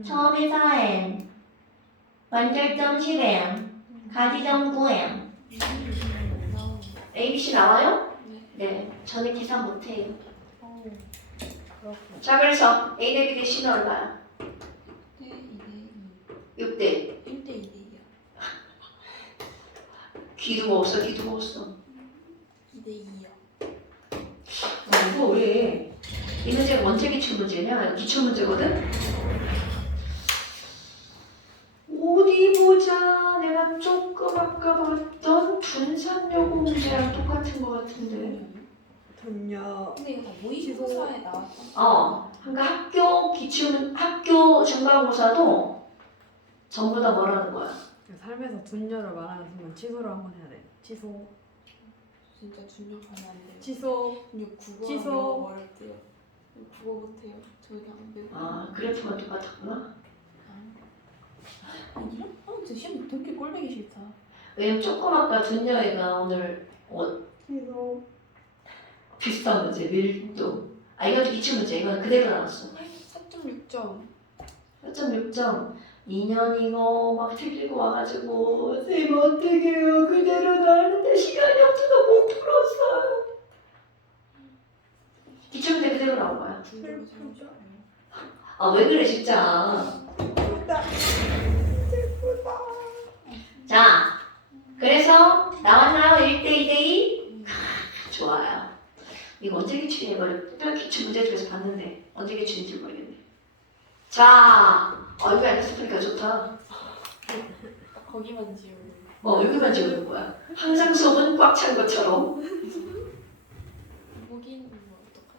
처음에 4m 완결점 10m 가지점 9m ABC 나와요? 네, 저는 계산 못해요. 자, 그래서 A 대 B 대 C는 얼마야? 6대 1대 2대 2야. 귀도 먹었어. 2대 2야. 이거 우리 이 문제가 원체 기출 문제냐? 기출 문제거든? 어디 보자. 내가 조금 아까 봤던 분산여고 문제랑 똑같은 것 같은데. 돈요. 근데 이거 다 모의고사에 나왔던 그러니까 학교 중간고사도 전부 다 뭐라는 거야? 삶에서 분열을 말하는 순간 취소를 한번 해야 돼. 취소. 진짜 중요하면 안 돼요. 취소. 근데 국어랑 취소. 영어 어렵대요. 국어 못해요. 저희 안 배워. 그래프가 똑같았구나. 아니야? 저 시험 되게 꼴보기 싫다. 왜냐면 조금 아까 준여애가 오늘 취소. 비슷한 문제 밀도. 이것도 기출 문제. 이건 그대로 나왔어. 4.6점. 4.6점. 2년 이거 막 틀리고 와가지고 쌤 어떡해요. 그대로 나왔는데 시간이 없어서 못 풀었어요. 기출 문제 그대로 나온 거야. 왜 그래 진짜. 자, 그래서 나왔나요? 1대 2대 2? 좋아요. 이거 언제 기출이에요? 특별 기출 문제 중에서 봤는데 언제 기출인지 모르겠네. 자, 여기 앉아서 보니까 좋다. 거기만 지우고. 여기만 지우는 거야. 항상 수업은 꽉 찬 것처럼. 보기에는 뭐 똑같아.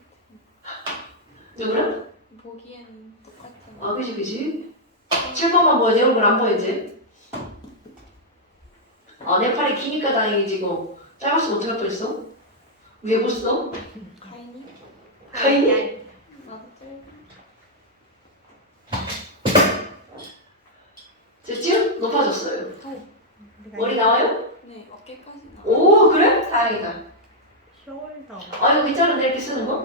누구랑? 보기에는 똑같아. 그지. 7번만 보여. 내 얼굴 안 보여 이제. 내 팔이 기니까 다행이지 이거. 짧았으면 어떡할 뻔했어? 왜 못 써? 가인이? 가인이? 나도 짧아. 됐지? 높아졌어요. 머리 나와요? 네, 어깨까지 나와. 오 그래? 다행이다. 숄더. 이거 괜찮은데 이렇게 쓰는 거?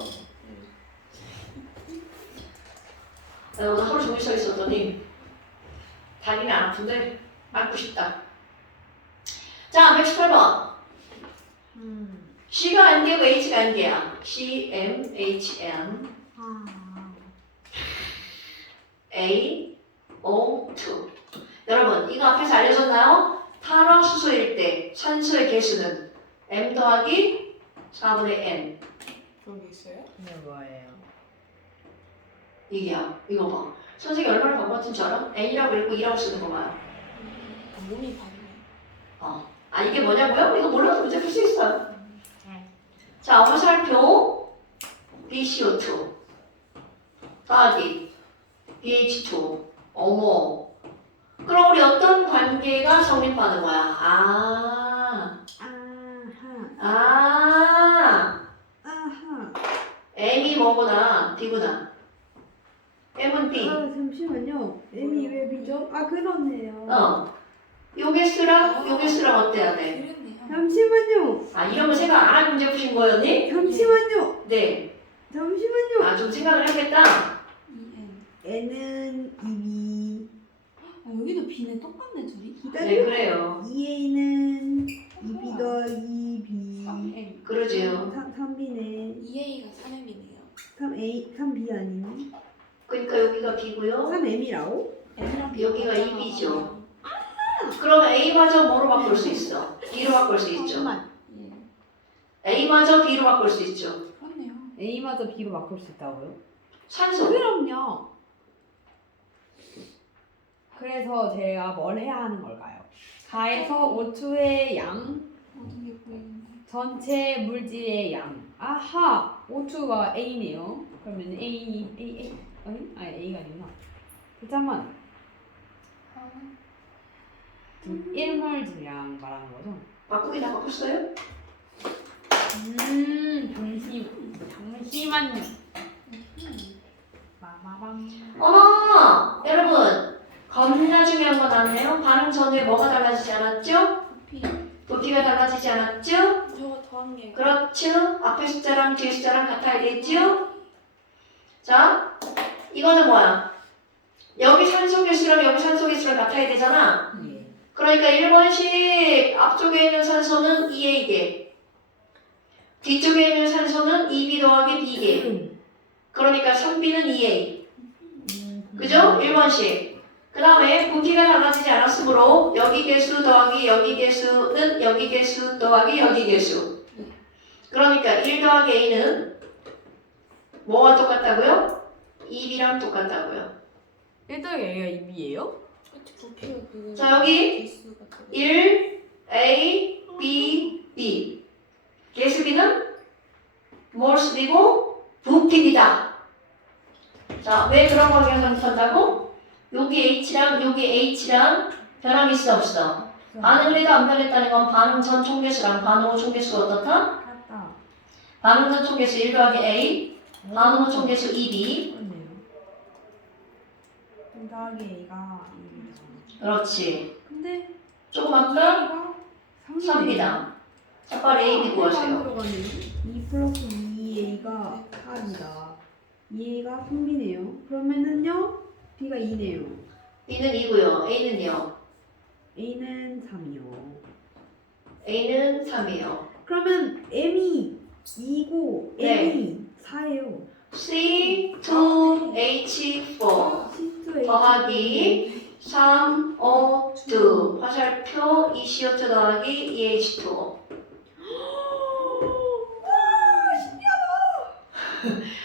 나 오늘 하루 종일 서 있었더니 다리는 안 아픈데 앉고 싶다. 자, 118번. C가 안 개고 H가 안 개야. C, M, H, N, A, O, 2. 여러분, 이거 앞에서 알려줬나요? 탄화수소일 때 산소의 개수는 M 더하기 4분의 N. 그런 게 있어요? 이게 뭐예요? 이게야. 이거 봐. 선생님이 얼마나 바보 같은 줄 알아? N이라고 읽고 2라고 쓰는 거 봐요. 몸이 다르네. 이게 뭐냐고요? 이거 몰라서 문제 풀 수 있어요. 자, 화살표 BCO2 더하기 BH2. 어머. 그럼 우리 어떤 관계가 성립하는 거야? M이 뭐구나? B구나. M은 B. 잠시만요. M이 왜 B죠? 그렇네요. 요 개수랑 요 개수랑 어때야 돼? 그랬네요. 잠시만요. 이런 거 생각 안 하고 문제 푸신 거예요, 언니? 잠시만요. 네. 잠시만요. 좀 생각을 해야겠다. EN. N은 2B. 여기도 B네 똑같네 둘이. 네, 그래요. 2A는 2B 더하기 B. 3M. 그러지요. 3B네. EA가 3M이네요. 3B 아니네. 그러니까 여기가 B고요. 3M이라고? M이랑 여기가 2B죠. 그럼 A마저 뭐로 바꿀 수 있어? B로 바꿀 수 있죠. 예. A마저 B로 바꿀 수 있죠. 그렇네요. A마저 B로 바꿀 수 있다고요? 산소. 그럼요. 그래서 제가 뭘 해야 하는 걸까요? 가에서 O2의 양, 모든 게 보이는데. 전체 물질의 양. 아하, O2가 A네요. 그러면 A, A가 아니구나. 잠깐만. 일몰질량 말하는 거죠? 바꾸기 다 바꿨어요? 잠시만요. 빠바밤. 어머! 여러분! 겁나 중요한 거 나왔네요. 반응 전후에 뭐가 달라지지 않았죠? B. 부피가 달라지지 않았죠? 저거 더한 게. 그렇죠. 앞에 숫자랑 뒤에 숫자랑 같아야 되죠? 자, 이거는 뭐야? 여기 산소 개수랑 여기 산소 개수랑 같아야 되잖아. 그러니까 1번씩 앞쪽에 있는 산소는 2A개, 뒤쪽에 있는 산소는 2B 더하기 B개. 그러니까 3B는 2A. 그죠? 1번씩. 그 다음에 부피가 달라지지 않았으므로 여기 개수 더하기 여기 개수는 여기 개수 더하기 여기 개수. 그러니까 1 더하기 A는 뭐와 똑같다고요? 2B랑 똑같다고요. 1 더하기 A가 2B예요? 부피가 그. 자, 여기 개수가 다르. 1, A, B, B. 개수 B는 뭘 쓰이고 부피이다. 자, 왜 그런 관계가 선다고? 여기 H랑 여기 H랑 변함이 있어 없어? 반응을 해도 안 변했다는 건 반응 전 총계수랑 반응 후 총계수가 어떻다? 같다. 반응 전 총계수 1 더하기 A, 반응 후 총계수 2B. 그렇네요. 1 더하기 A가 2. 그렇지. 근데 조금 아까 A가 3이다. 자, 빨리 A, B 구하세요. 2 플러스 2A가 4입니다. 2A가 3이네요. 그러면은요, B가 2네요. B는 2고요. A는요? A는 3이요. A는 3이요. 그러면 M이 2고 네. M이 4예요. C2H4 더하기 3O2 화살표 2CO2 더하기 2H2O.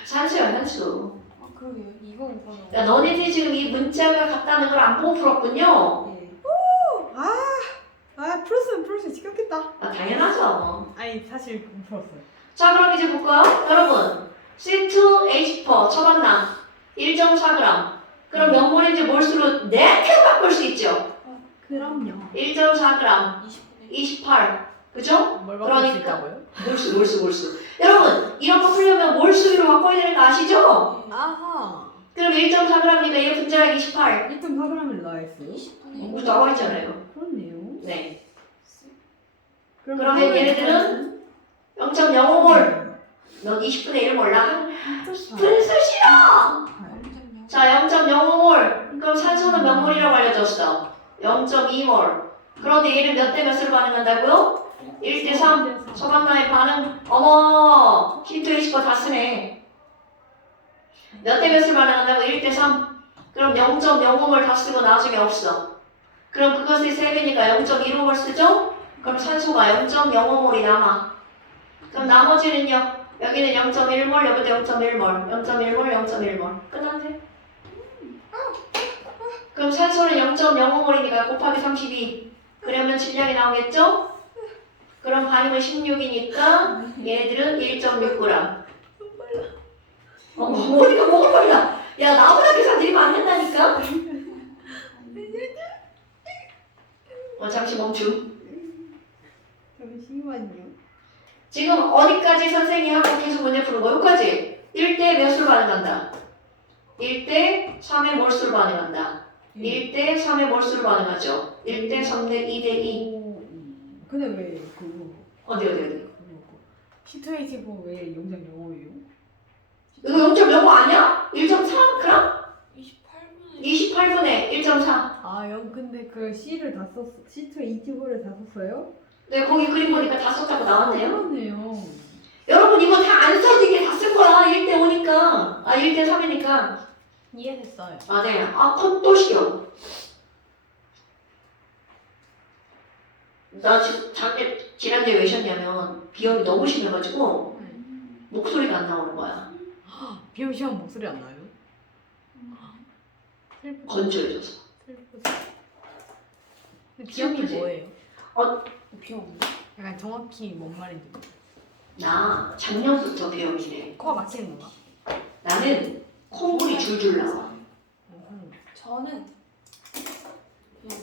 산수야 산수. 아 그러게요. 이거 오빠는. 야, 너네들이 지금 이 문자가 같다는 걸 안 보고 풀었군요. 네. 풀었으면 풀었어요. 지겹겠다. 아, 당연하죠. 아니, 사실 못 풀었어요. 자, 그럼 이제 볼까요? 여러분, C2H4 처방량 1.4g. 그럼 몇 몰인지 몰수로 4개 바꿀 수 있죠. 그럼요. 1.4g, 20분에 28. 그죠? 뭘 바꿀 수 있다고요? 몰수. 여러분, 이런 거 풀려면 몰수로 바꿔야 되는 거 아시죠? 아하. 그럼 1.4g이니까 얘 분자량 28. 1.4g을 나와있어요? 20분에 우리 나와 있잖아요. 그렇네요. 네. 그러면 얘네들은 0.05몰. 넌 20분의 1 몰라? 분수 싫어! 자, 0.05몰. 그럼 산소는 몇 몰이라고 알려줬어? 0.2몰. 그런데 얘를 몇 대 몇으로 반응한다고요? 1대 3. 처방나의 반응. 어머! C2H4 다 쓰네. 몇 대 몇으로 반응한다고? 1대 3. 그럼 0.05몰 다 쓰고 나중에 없어. 그럼 그것의 3배니까 0.15몰 쓰죠? 그럼 산소가 0.05몰이 남아. 그럼 나머지는요? 여기는 0.1몰, 여기도 0.1몰, 0.1몰, 0.1몰. 끝났네. 그럼 산소는 0.05몰이니까 곱하기 32. 그러면 질량이 나오겠죠? 그럼 반응은 16이니까 얘네들은 1.6g. 머리가 뭐가 빨라. 야, 나보다 계산 되게 많이 한다니까? 잠시 멈춤. 잠시만요. 지금 어디까지 선생님이 하고 계속 문제 푸는 거? 여기까지. 1대 몇으로 반응한다? 1대 3의 몰수로 반응한다. 1대 3의 몰수로 반응하죠. 1대 3대 2대 2. 근데 왜 그거? 어디. C2H4 왜 0.05예요? 이거 0.05 아니야? 1.4g? 28분에 28분의 1.4. 아, 근데 그 C를 다 썼어. C2H4를 다 썼어요? 네, 거기 그림 보니까 다 썼다고 나왔네요. 그러네요. 여러분 이거 다 안 써도 이게 다 쓴 거야. 1대 5니까. 1대 3이니까. 이해됐어요. 아, 네. 또 시켜. 나 지금 지난주에 왜 쉬었냐면 비염이 너무 심해가지고 목소리가 안 나오는 거야. 비염 시험 목소리 안 나요? 슬프다. 건조해져서. 슬프다. 근데 비염이 슬프지? 뭐예요? 비용. 약간 정확히 뭔 말인지. 나 작년부터 비염이래. 코가 막히는 건가? 나는 콧물이 줄줄 나와. 저는 그냥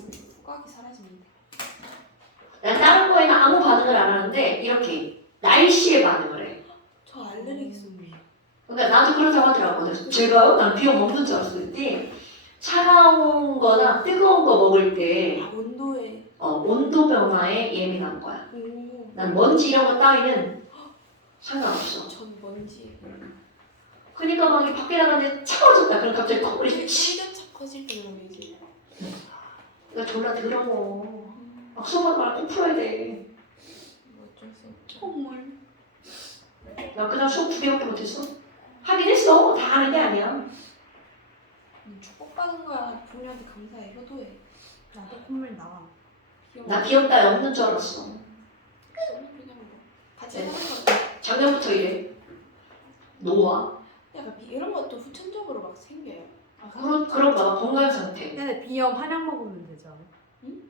꽉이 사라집니다. 난 다른 거에는 아무 반응을 안 하는데 이렇게 날씨에 반응을 해. 저 알레르기 있습니다. 그러니까 나도 그렇다고 하더라고. 그래서 제가요? 난 비염 없는 줄 알았을 때 차가운 거나 뜨거운 거 먹을 때 온도에. 온도 변화에 예민한 거야. 오. 난 먼지 이런 거 따위는 상관없어. 전 먼지. 그러니까 막 이렇게 밖에 나갔는데 차가워졌다. 그럼 갑자기 콧물이 시간차 커질 때 그런 게 이제. 그러니까 졸라 더러워. 막 소문 말고 풀어야 돼. 어쩔 수 없죠. 콧물. 나 그냥 수업 2개밖에 못했어. 하긴 했어. 다 하는 게 아니야. 축복받은 거야. 부모님한테 감사해. 효도해. 나도 콧물 나와. 귀여워. 나 비염 따위 없는 줄 알았어. 저는 그냥 뭐 같이 네. 사는 거. 작년부터 이래. 노화. 약간 이런 것도 후천적으로 막 생겨요. 그런가 봐. 건강 상태. 근데 비염 한약 먹으면 되지 않아? 응?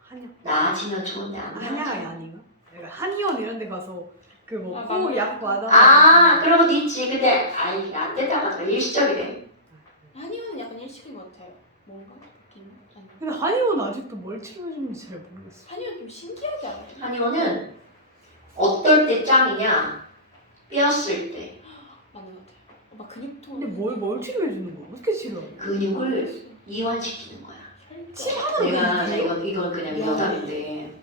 한약. 나아지면 좋은데 안 한약이 나아져. 아닌가? 약간 한의원 이런 데 가서 그뭐 아, 코약 받아. 아 그런 것도 있지. 근데 아이 안 된다고 하더라. 일시적이래. 한의원은 약간 일식인 것 같아요. 뭔가 느낌. 아니. 근데 한의원 아직도 뭘 치료해주는지 잘 모르겠어. 한의원 좀 신기하지 않아요? 한의원은 어떨 때 짱이냐? 삐었을 때 맞는 것 같아요. 막 근육통. 근데 뭘 치료해주는 거야? 어떻게 치료해? 근육을 이완시키는 거야. 침 혈관. 하나로 내가 그냥 이건 그냥 여담인데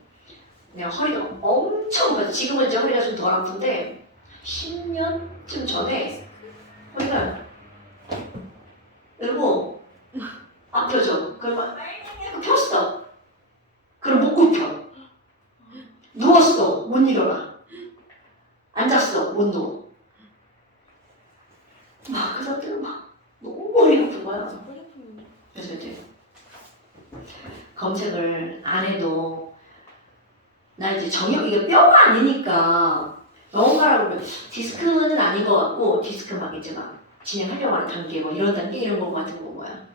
내가 허리가 엄청 아파. 지금은 이제 허리가 좀 덜 아픈데 10년쯤 전에 허리가 이러고 안 펴져. 그러면 폈어. 그럼 못 굽혀. 누웠어. 못 일어나. 앉았어. 못 누워. 막 그 사람들은 막 너무 허리가 아픈 거야. 맞아, 허리 아프면. 그래서 이제 검색을 안 해도 나 이제 정형 이게 뼈가 아니니까 병원 가라고 그러면 디스크는 아닌 것 같고 디스크 막 이제 막 진행하려고 하는 단계 뭐 이런 단계 이런 거 같은 거 거야.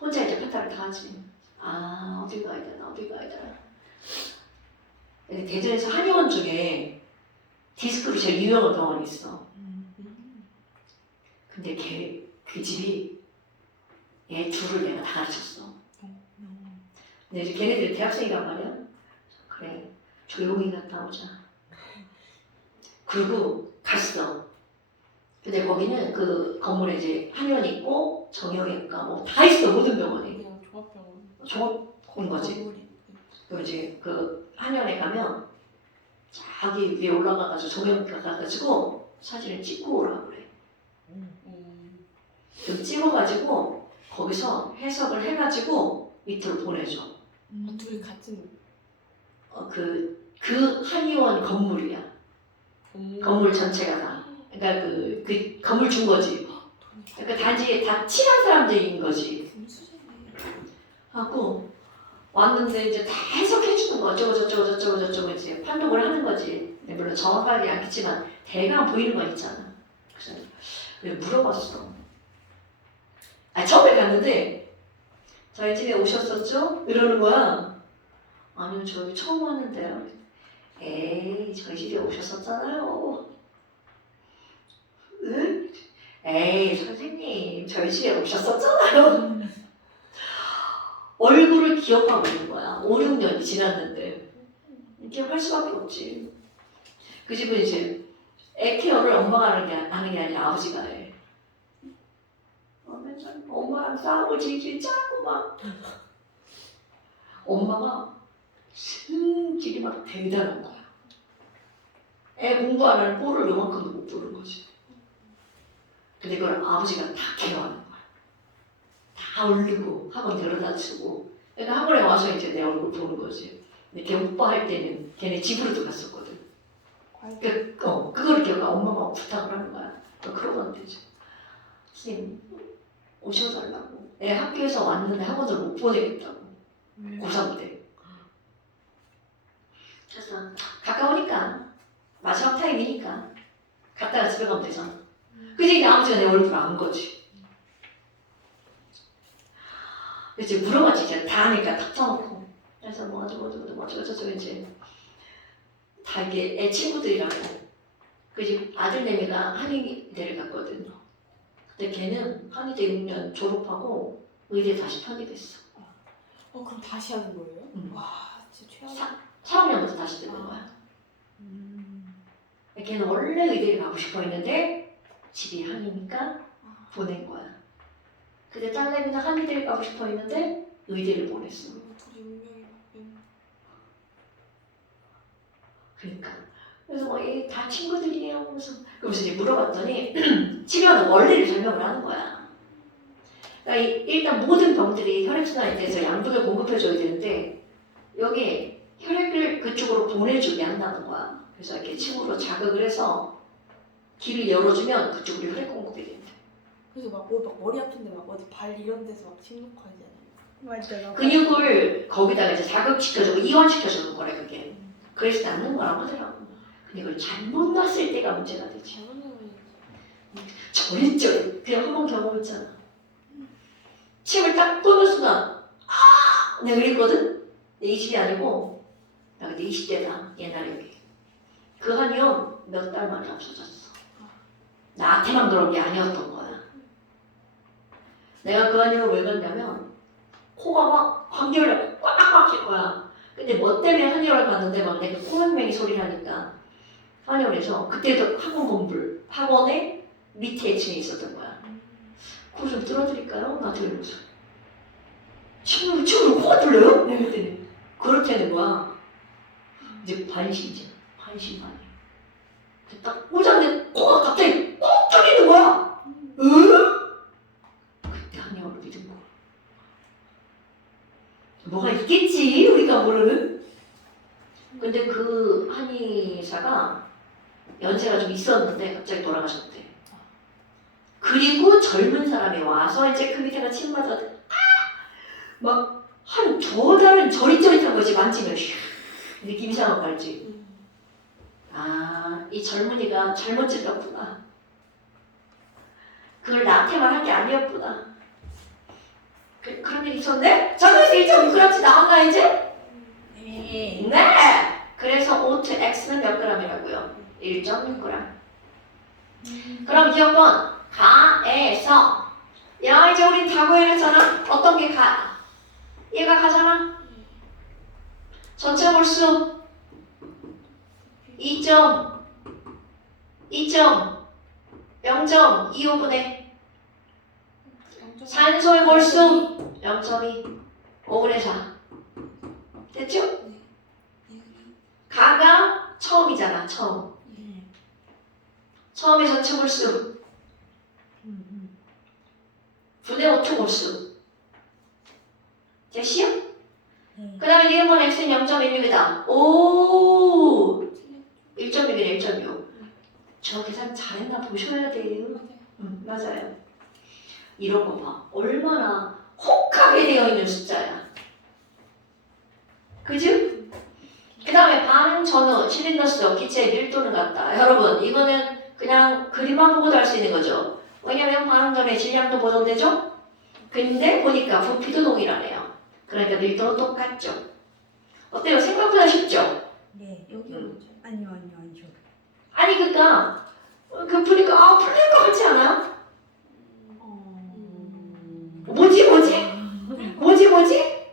혼자 이제 페타를 다 하지. 아 어디 가야 되나 어디 가야 되나. 근데 대전에서 한의원 쪽에 디스크로 제일 유명한 병원이 있어. 근데 그 집이 얘 둘을 내가 다 가르쳤어. 근데 이제 걔네들이 대학생이란 말이야. 그래 조용히 갔다 오자. 그리고 갔어. 근데 거기는 그 건물에 이제 한의원이 있고 정형외과 뭐 다 있어. 모든 병원이. 그냥 종합병원. 종합인 거지. 건물이. 그리고 이제 그 한의원에 가면 저기 위에 올라가가지고 정형외과 가가지고 사진을 찍고 오라고 그래. 좀 찍어가지고 거기서 해석을 해가지고 밑으로 보내줘. 아, 둘이 같은. 그 한의원 건물이야. 건물 전체가 다. 그러니까 그 건물 준 거지. 그러니까 단지에 다 친한 사람들인 거지. 분수잖아요. 하고 왔는데 이제 다 해석해 주는 거 어쩌고 이제 판독을 하는 거지. 물론 정확하게 않겠지만 대강 보이는 건 있잖아. 그래서 물어봤어. 처음에 갔는데 저희 집에 오셨었죠? 이러는 거야. 아니요 저희 처음 왔는데요. 에이 저희 집에 오셨었잖아요. 응? 에이 선생님 저희 집에 오셨었잖아요. 얼굴을 기억하고 있는 거야. 5, 6년이 지났는데 기억할 수밖에 없지. 그 집은 이제 애 케어를 엄마가 하는 게 아니라 아버지가 해. 맨날 엄마랑 싸우고 질질 짜고 막 엄마가 승질이 막 대단한 거야. 애 공부하는 꼴을 요만큼도 못 보는 거지. 근데 그걸 아버지가 다 케어하는 거야. 다 얼르고 학원 데려다 주고. 그러니까 학원에 와서 이제 내 얼굴 보는 거지. 근데 걔 오빠 할 때는 걔네 집으로도 갔었거든. 그걸 걔가 엄마가 부탁을 하는 거야. 그러고 안 되지. 선생님 오셔달라고. 애 학교에서 왔는데 학원을 못 보내겠다고. 고3 때. 그래서 가까우니까 마지막 타임이니까 갔다가 집에 가면 되잖아. 그래서 이제 아버지가 내 얼굴을 안 거지. 그래서 이제 물어봤지. 이제 다 하니까 탁 쳐놓고. 그래서 뭐 어쩌고 이제 다 이게 애 친구들이라고. 그 집 아들내미가 한의대를 갔거든. 근데 걔는 한의대 6년 졸업하고 의대 다시 편입 됐어. 그럼 다시 하는 거예요? 응. 와, 진짜 최악. 4학년부터 다시 되는 거야. 걔는 원래 의대를 가고 싶어 했는데 집이 한의니까 보낸 거야. 근데 딸내미는 한의대를 가고 싶어 했는데 의대를 보냈어. 둘이 운명이 바뀌는. 그러니까. 그래서 다 친구들이에요. 그러면서 이제 물어봤더니 치료하는 원리를 설명을 하는 거야. 그러니까 일단 모든 병들이 혈액순환에 대해서 양분을 공급해줘야 되는데 여기 혈액을 그쪽으로 보내주게 한다는 거야. 그래서 이렇게 침으로 자극을 해서 길을 열어주면 그쪽으로 혈액 공급이 된대. 그래서 막 머리 아픈데 막 어디 발 이런 데서 막 침묵하잖아요. 맞아. 근육을 거기다가 이제 자극시켜주고 이완시켜주는 거래 그게. 그래서 낫는 거라고 하더라고. 근데 그걸 잘못 놨을 때가 문제가 되지. 잘못 나면 저릿저릿. 그냥 한 번 경험했잖아. 침을 딱 꽂는 순간 내가 그랬거든? 내 20이 아니고 나 그때 20대다 옛날에. 그 한의원 몇 달 만에 없어졌어. 나한테만 그런 게 아니었던 거야. 내가 그 한의를 왜 갔냐면 코가 막 감기를 꽉 막힐 거야. 근데 뭐 때문에 한의원을 갔는데 막 내가 코맹맹이 소리를 하니까 한의원에서 그때도 학원 공부를 학원에 밑에 층에 있었던 거야. 코 좀 뚫어드릴까요? 나한테 이러면서 지금 코가 뚫려요? 내가 그랬더니 그렇다는 거야. 이제 반신이야. 반신반이. 딱 오자는데 코가 갑자기 꼭 뚫리는 거야. 그때 한의원을 믿은 거야. 뭐가 있겠지 우리가 모르는. 근데 그 한의사가 연세가 좀 있었는데 갑자기 돌아가셨대. 그리고 젊은 사람이 와서 이제 그 밑에가 침 맞아 막 한 저 달은 저릿저릿한 거지. 만지면 느낌 이상한 거 알지? 아, 이 젊은이가 잘못 찔렀구나. 그걸 나한테만 한 게 아니었구나. 그런 일이 있었네? 저기서 1.6g 나왔나 이제? 네. 네! 그래서 O2 X는 몇 g이라고요? 1.6g. 그럼 기억번 가에서 야 이제 우린 다 구해냈잖아. 어떤 게 가? 얘가 가잖아. 전체 몰수 0.25분의 산소의 몰수 0.2 5분의 4 됐죠? 가가 처음이잖아. 처음. 처음에 전체 몰수 분의 5초 몰수 됐시요? 그 다음에 니은번 x는 0.16이다. 오 1.6이네. 1.6. 저 계산 잘했나 보셔야 돼요. 맞아요. 이런 거 봐. 얼마나 혹하게 되어 있는 숫자야. 그지? 그 다음에 반응 전후, 실린더수, 기체의 밀도는 같다. 여러분 이거는 그냥 그림만 보고도 알 수 있는 거죠. 왜냐면 반응 전에 질량도 보존되죠? 근데 보니까 부피도 동일하네요. 그러니까 밀도는 똑같죠. 어때요? 생각보다 쉽죠? 네. 여기 아니요. 아니 그니까 그 보니까 풀릴 것 같지 않아요? 뭐지?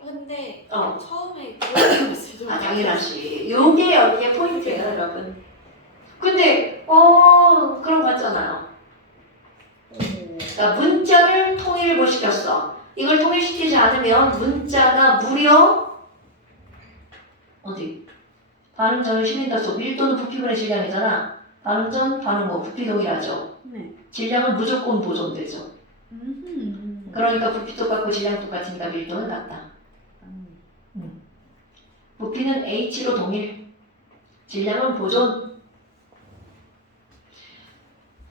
근데 어. 처음에 그런 거 아 당연하지. 요게 여기에 포인트예요 여러분. 근데 그런 거 같잖아요. 자 문자를 통일을 시켰어. 이걸 통일시키지 않으면 문자가 무려 어디? 반응 전후 실린더수 밀도는 부피분의 질량이잖아. 반응 전, 반응 후 부피 동일하죠. 네. 질량은 무조건 보존되죠. 그러니까 부피 똑같고 질량 똑같으니까 밀도는 같다. 부피는 H로 동일, 질량은 보존.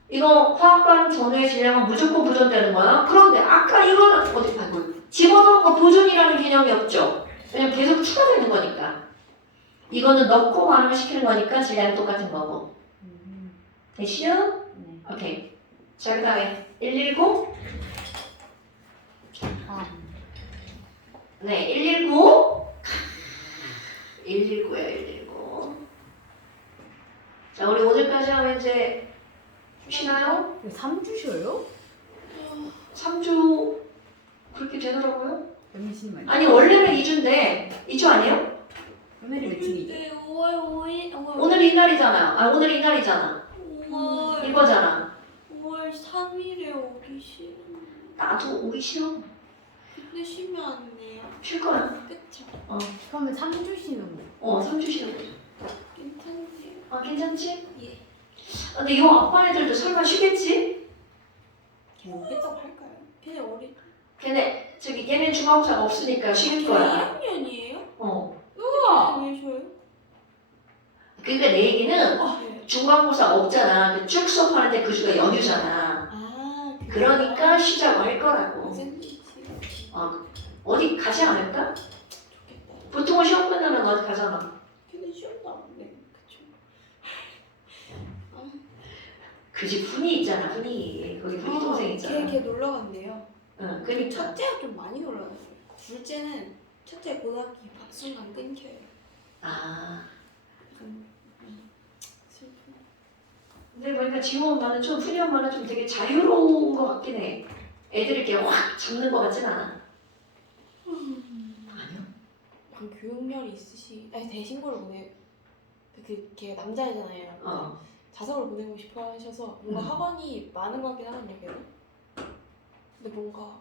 이거 화학 반응 전후의 질량은 무조건 보존되는 거야. 그런데 아까 이거는 집어넣은 거 보존이라는 개념이 없죠. 왜냐면 계속 추가되는 거니까. 이거는 넣고 반응을 시키는 거니까 질량이 똑같은 거고. 됐시요? 네. 오케이. 자, 그 다음에 119. 네, 119. 119야, 119. 자, 우리 오늘까지 하면 이제 쉬나요? 3주 쉬어요? 3주 그렇게 되더라고요. 잠시만요. 아니, 원래는 2주인데 2주 아니에요? 오늘이 며칠이죠? 5월 5일 오늘 이날이잖아. 아, 오늘 이날이잖아. 5월 이거잖아. 5월 3일에 오기 싫은데 나도 오기 싫어. 근데 쉬면 안 돼요. 쉴 거야. 그쵸? 그러면 3주 쉬는 거. 3주 쉬는 거죠. 괜찮으세요? 아, 괜찮지? 예. 근데 이 아빠 애들도 설마 쉬겠지? 오겠다고 할까요? 걔네 어리 걔네 중간고사가 없으니까 쉴 거야. 2학년이에요? 우와! 왜 쉬어요? 그러니까 내 얘기는 네. 중간고사 없잖아. 쭉 수업하는데 그 주가 연휴잖아. 그러니까 쉬자고 할 거라고. 어디 가지 않을까? 좋겠다. 보통은 시험 끝나면 어디 가잖아. 걔네 시험도 안 돼. 그쵸? 그 집 훈이 있잖아. 훈이. 거기 훈이 동생 있잖아. 걔 놀러 간대요. 응, 근데 그러니까. 첫째가 좀 많이 놀러 갔어요. 둘째는 첫째 고등학교 순간 끊겨요. 아, 약간 슬픈. 근데 보니까 지호 엄마는 좀 훈이 엄마는 좀 되게 자유로운 것 같긴 해. 애들 이렇게 확 잡는 것 같진 않아. 아니요. 약간 교육열이 아니 대신고를 걔 남자애잖아요. 자석을 보내고 싶어 하셔서 뭔가 학원이 많은 것 같긴 하거든요, 걔는. 근데 뭔가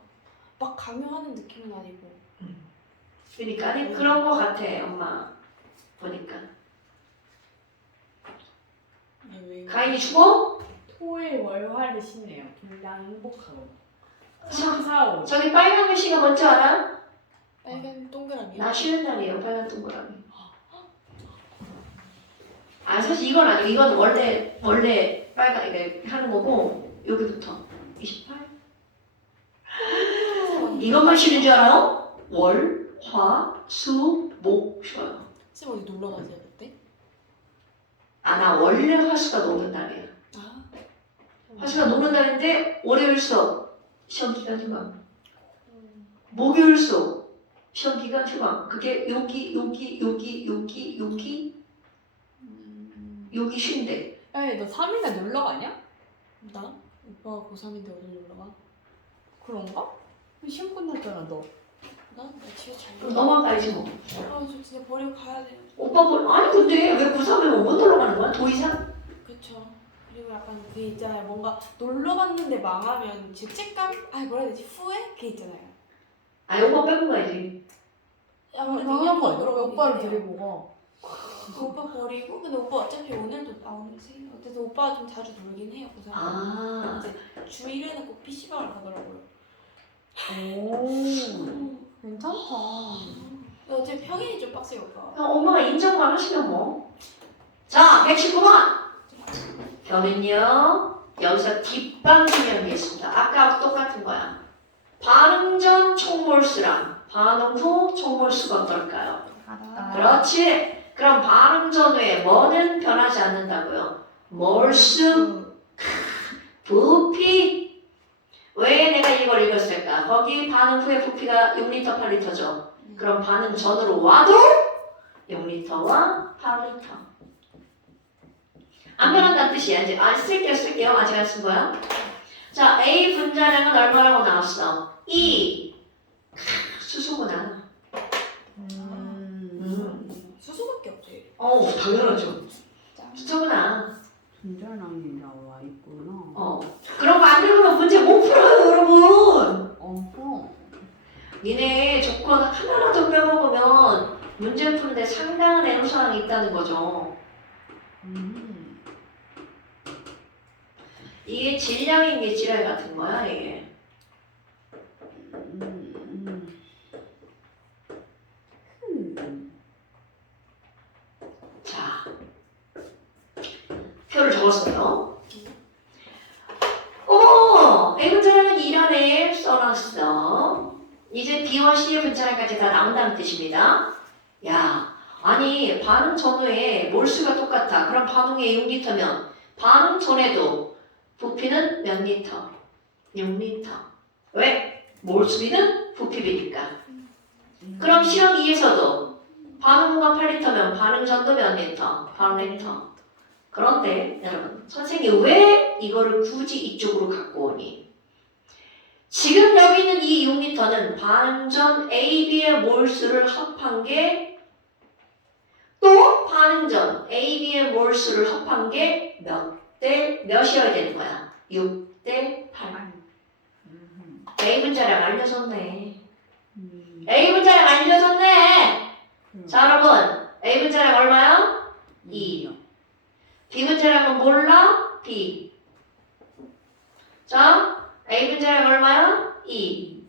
막 강요하는 느낌은 아니고. 그러니까 아니 그런 것 같아 엄마 보니까. 왜? 가인이 죽어? 토일 월화를 신네요. 둘 다 행복하고. 자, 3, 4, 5. 저기 빨간 글씨가 뭔지 알아? 빨간 동그라미. 나 쉬는 날이에요 빨간 동그라미. 아 사실 이건 아니고 이건 원래 빨간 이게 하는 거고 여기부터 28. 이것만 쉬는 줄 알아요? 월, 화, 수, 목 쉬어요. 쌤 어디 놀러 가세요 그때? 아 나 원래 화수가 노는 날이야. 아. 화수가 노는 날인데 월요일 수업 시험 기간 휴강. 목요일 수업 시험 기간 휴강. 그게 여기 쉰대. 야, 너 3일날 놀러 가냐? 나? 오빠가 고3인데 어디 놀러 가? 그런가? 시험 끝났잖아, 너. 나 집에 잘 그럼 너만 가야지 뭐. 저 진짜 버리고 가야 돼요. 오빠 아니 근데 왜 고3에 못 놀러 가는 거야? 더 이상? 그쵸. 그리고 약간 그 있잖아요. 뭔가 놀러 갔는데 망하면 죄책감? 뭐라 해야 되지? 후회? 그게 있잖아요. 아 오빠 빼고 가야지. 당연한 거 아니야? 오빠를 데리고 가. 그 오빠 버리고 근데 오빠 어차피 오늘도 오늘 생일 어쨌든 오빠가 좀 자주 놀긴 해요. 고3. 아 이제 주 1회는 꼭 PC방을 가더라고요. 오, 괜찮다. 근데 어차피 평일이 좀 빡세요 오빠. 그냥 엄마가 인정만 하시면 뭐. 자 119번. 저는요 여기서 뒷방 설명이 있습니다. 아까하고 똑같은 거야. 반응 전 총몰수랑 반응 후 총몰수가 어떨까요? 그렇지. 그럼 반응 전후에 뭐는 변하지 않는다고요? 몰수, 부피. 왜 내가 이걸 읽었을까? 거기 반응 후에 부피가 6L, 8L죠. 그럼 반응 전으로 와도 6L와 8L. 안 변한다는 뜻이야. 이제 쓸게요. 아직 안 쓴 거야. 자, A 분자량은 얼마라고 나왔어? 2. 수소구나. 수소밖에 없지. 당연하죠. 수소구나. 분자량이 나와 있구나. 그런 거 안 읽으면 문제 못 풀어요, 여러분. 어허. 니네 조건 하나라도 빼먹으면 문제 푸는데 상당한 애로사항이 있다는 거죠. 이게 질량인 게 지랄 같은 거야, 이게. 자, 표를 적었어요. A 분자량은 2라네 써놨어. 이제 B와 C의 분자량까지 다 나온다는 뜻입니다. 야, 아니 반응 전후에 몰수가 똑같아. 그럼 반응에 6L면 반응 전에도 부피는 몇 리터? 6L. 왜? 몰수비는 부피비니까. 그럼 실험 2에서도 반응과 8L면 반응 전도 몇 리터? 8L. 그런데 여러분, 선생님이 왜 이거를 굳이 이쪽으로 갖고 오니? 지금 여기 있는 이 6L는 반응 전 A, B의 몰수를 합한 게 또 반응 전 A, B의 몰수를 합한 게 몇 대 몇이어야 되는 거야? 6대 8. A 분자량 알려줬네. A 분자량 알려줬네. 자 여러분, A 분자량 얼마야? 2. B 분자량은 몰라? B. 자, A 분자량 얼마야? 2.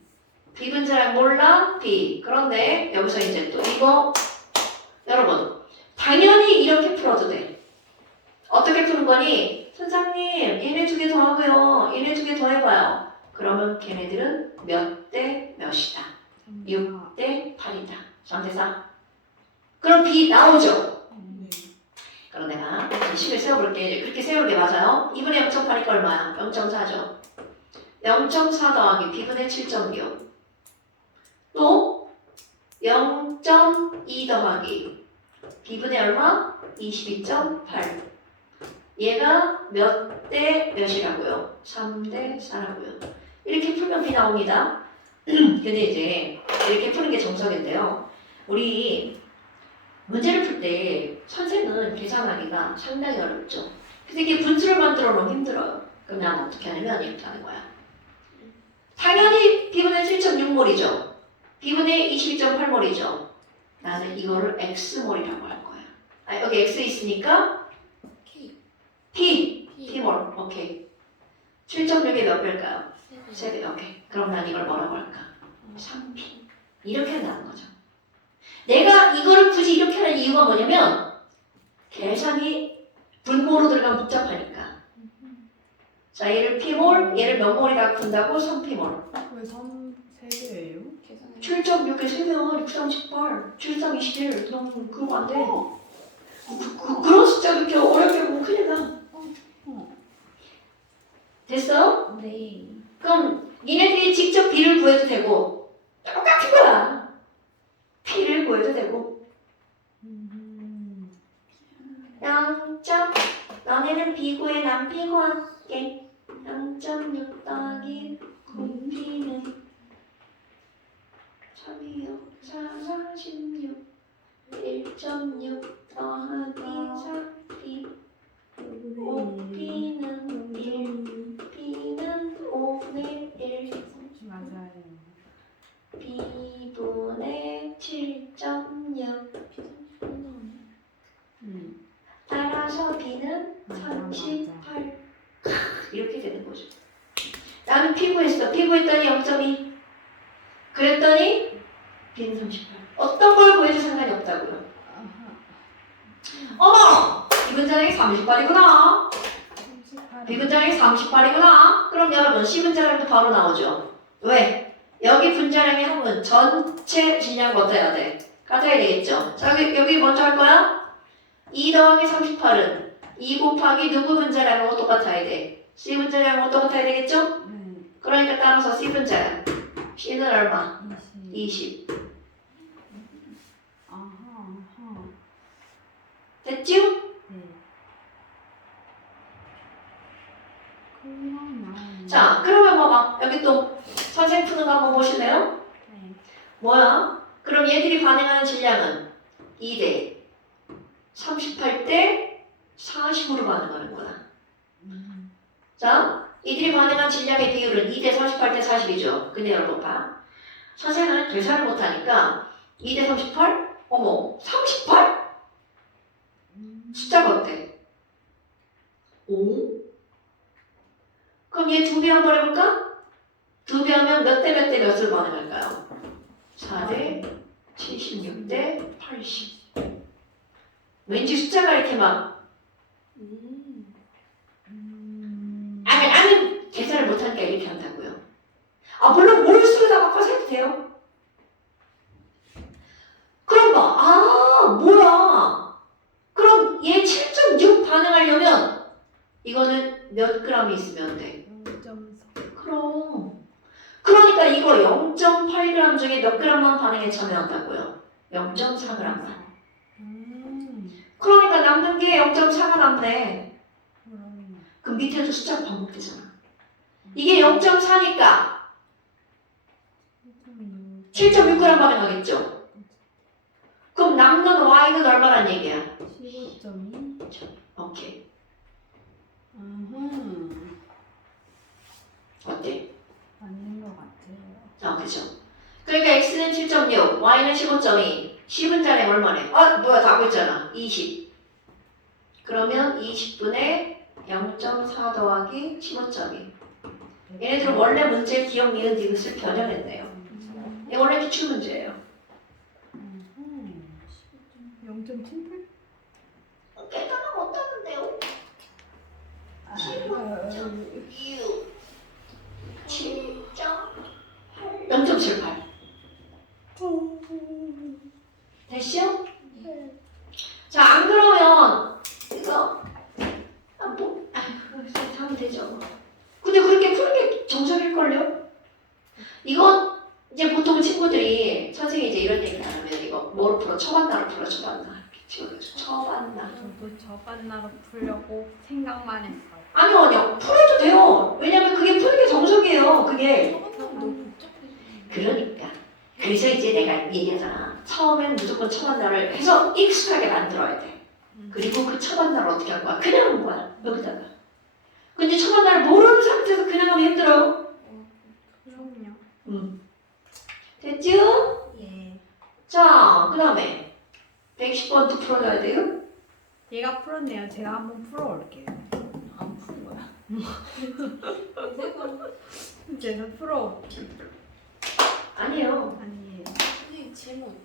B 분자량 몰라? B. 그런데 여기서 이제 또 이거 여러분 당연히 이렇게 풀어도 돼. 어떻게 푸는 거니? 선생님 얘네 2개 더 하고요. 얘네 2개 더 해봐요. 그러면 걔네들은 몇 대 몇이다? 6대 8이다. 전대사. 그럼 B 나오죠? 그럼 내가 식을 세워볼게. 그렇게 세우는 게 맞아요. 2분의 0.8이니까 얼마야? 0.4죠. 0.4 더하기 B분의 7.6. 또 0.2 더하기 B분의 얼마? 22.8. 얘가 몇 대 몇이라고요? 3대 4라고요. 이렇게 풀면 B 나옵니다. 근데 이제 이렇게 푸는 게 정석인데요. 우리 문제를 풀 때 선생은 계산하기가 상당히 어렵죠. 근데 이게 분수를 만들어 놓으면 힘들어요. 그럼 나는 어떻게 하냐면 이렇게 하는 거야. 당연히 B분의 7.6몰이죠. B분의 22.8몰이죠. 나는 이거를 X몰이라고 할 거야. 아, 여기 X 있으니까 K. P몰. 오케이. 7.6이 몇 배일까요? 3배. 오케이. 그럼 난 이걸 뭐라고 할까? 3P. 이렇게 한다는 거죠. 내가 이거를 굳이 이렇게 하는 이유가 뭐냐면 계산이 분모로 들어가면 복잡하니까. 자, 얘를 P몰, 얘를 몇 몰이라고 푼다고? 3P몰. 왜 3개예요? 계산해. 7.6에 세면 638, 73, 21. 너무 그러면 안 돼. 그런 숫자 그렇게 어렵게 보면 큰일 나. 됐어? 네. 그럼 니네들이 직접 B를 구해도 되고 똑같은 거야. P를 구해도 되고 0점 너네는 B 구해 난 P 구할게 0.6 더하기 9P는 3이요 4, 16 1.6 더하기 4P 5P는 1 P는 5분의 1 맞아요. B분의 7.6 따라서 B는 38 이렇게 되는 거죠. 나는 피구했어. 피구했더니 0.2 그랬더니 B는 38 어떤 걸 구해도 상관이 없다고요. 어머! B분자량이 38이구나. B분자량이 38이구나. 그럼 여러분 C분자량도 바로 나오죠. 왜? 여기 분자량의 합은 전체 질량과 같아야 돼. 같아야 되겠죠. 자, 여기 먼저 할 거야. 2 더하기 38은 2 곱하기 누구 분자량하고 똑같아야 돼. C 분자량하고 똑같아야 되겠죠? 그러니까 따라서 C 분자량. C는 얼마? 20. 됐죠? 자, 그러면 봐봐. 여기 또 선생 푸는 거 한번 보실래요? 뭐야? 그럼 얘들이 반응하는 질량은 2대 38대 40으로 반응하는 거야. 자, 이들이 반응한 질량의 비율은 2대 38대 40이죠. 근데 여러분 봐. 선생은 계산을 못하니까 2대 38? 어머, 38? 숫자가 어때? 5? 그럼 얘 2배 한번 해볼까? 2배 하면 몇 대 몇 대 몇을 반응할까요? 4대 76대 80. 왠지 숫자가 이렇게 막 아니 나는 계산을 못하니까 이렇게 한다고요. 아 물론 몰수로 다 바꿔서 해도 돼요. 그럼 봐. 아 뭐야. 그럼 얘 7.6 반응하려면 이거는 몇 g이 있으면 돼? 0.4. 그럼 그러니까 이거 0.8g 중에 몇 g만 반응에 참여한다고요? 0.4g만. 그러니까 남는 게 0.4가 남네. 그럼 밑에도 숫자가 반복되잖아. 이게 0.4니까 7.6g 반응하겠죠? 그럼 남는 y는 얼마란 얘기야? 15.2. 오케이. 어때? 맞는 것 같아요. 그죠? 그러니까 x는 7.6, y는 15.2, C분자량 얼마네? 뭐야, 다 보였잖아. 20. 그러면 20분의 0.4 더하기 15.2. 얘네들은 원래 문제 기억, 니은, 디귿을 변형했네요. 이게 원래 기출문제예요. 0.78? 계산은 못하는데요. 0.78. 됐죠? 자, 안 그러면 이거 하면 되죠. 근데 그렇게 푸는 게 정석일걸요? 이건 이제 보통 친구들이 선생님이 이제 이런 얘기를 하면 이거 뭐로 풀어? 초반단으로 풀어, 초반단. 지워줘. 처반나. 저도 저반나로 풀려고 생각만 했어요. 아니요. 풀어도 돼요. 왜냐면 그게 푸는 게 정석이에요. 그게. 처음에는 너무 복잡해서. 그러니까. 그래서 이제 내가 얘기하잖아. 처음엔 무조건 처반나를 해서 익숙하게 만들어야 돼. 그리고 그 처반나를 어떻게 할 거야? 그냥 하는 거야. 여기다가. 근데 처반나를 모르는 상태에서 그냥 하면 힘들어요. 그럼요. 됐죠? 예. 자, 그 다음에 110번도 풀어줘야 돼요. 얘가 풀었네요. 제가 한번 풀어올게요. 안 푸는 거야. 세 번. 제가 풀어. 아니에요. 아니. 선생님 질문.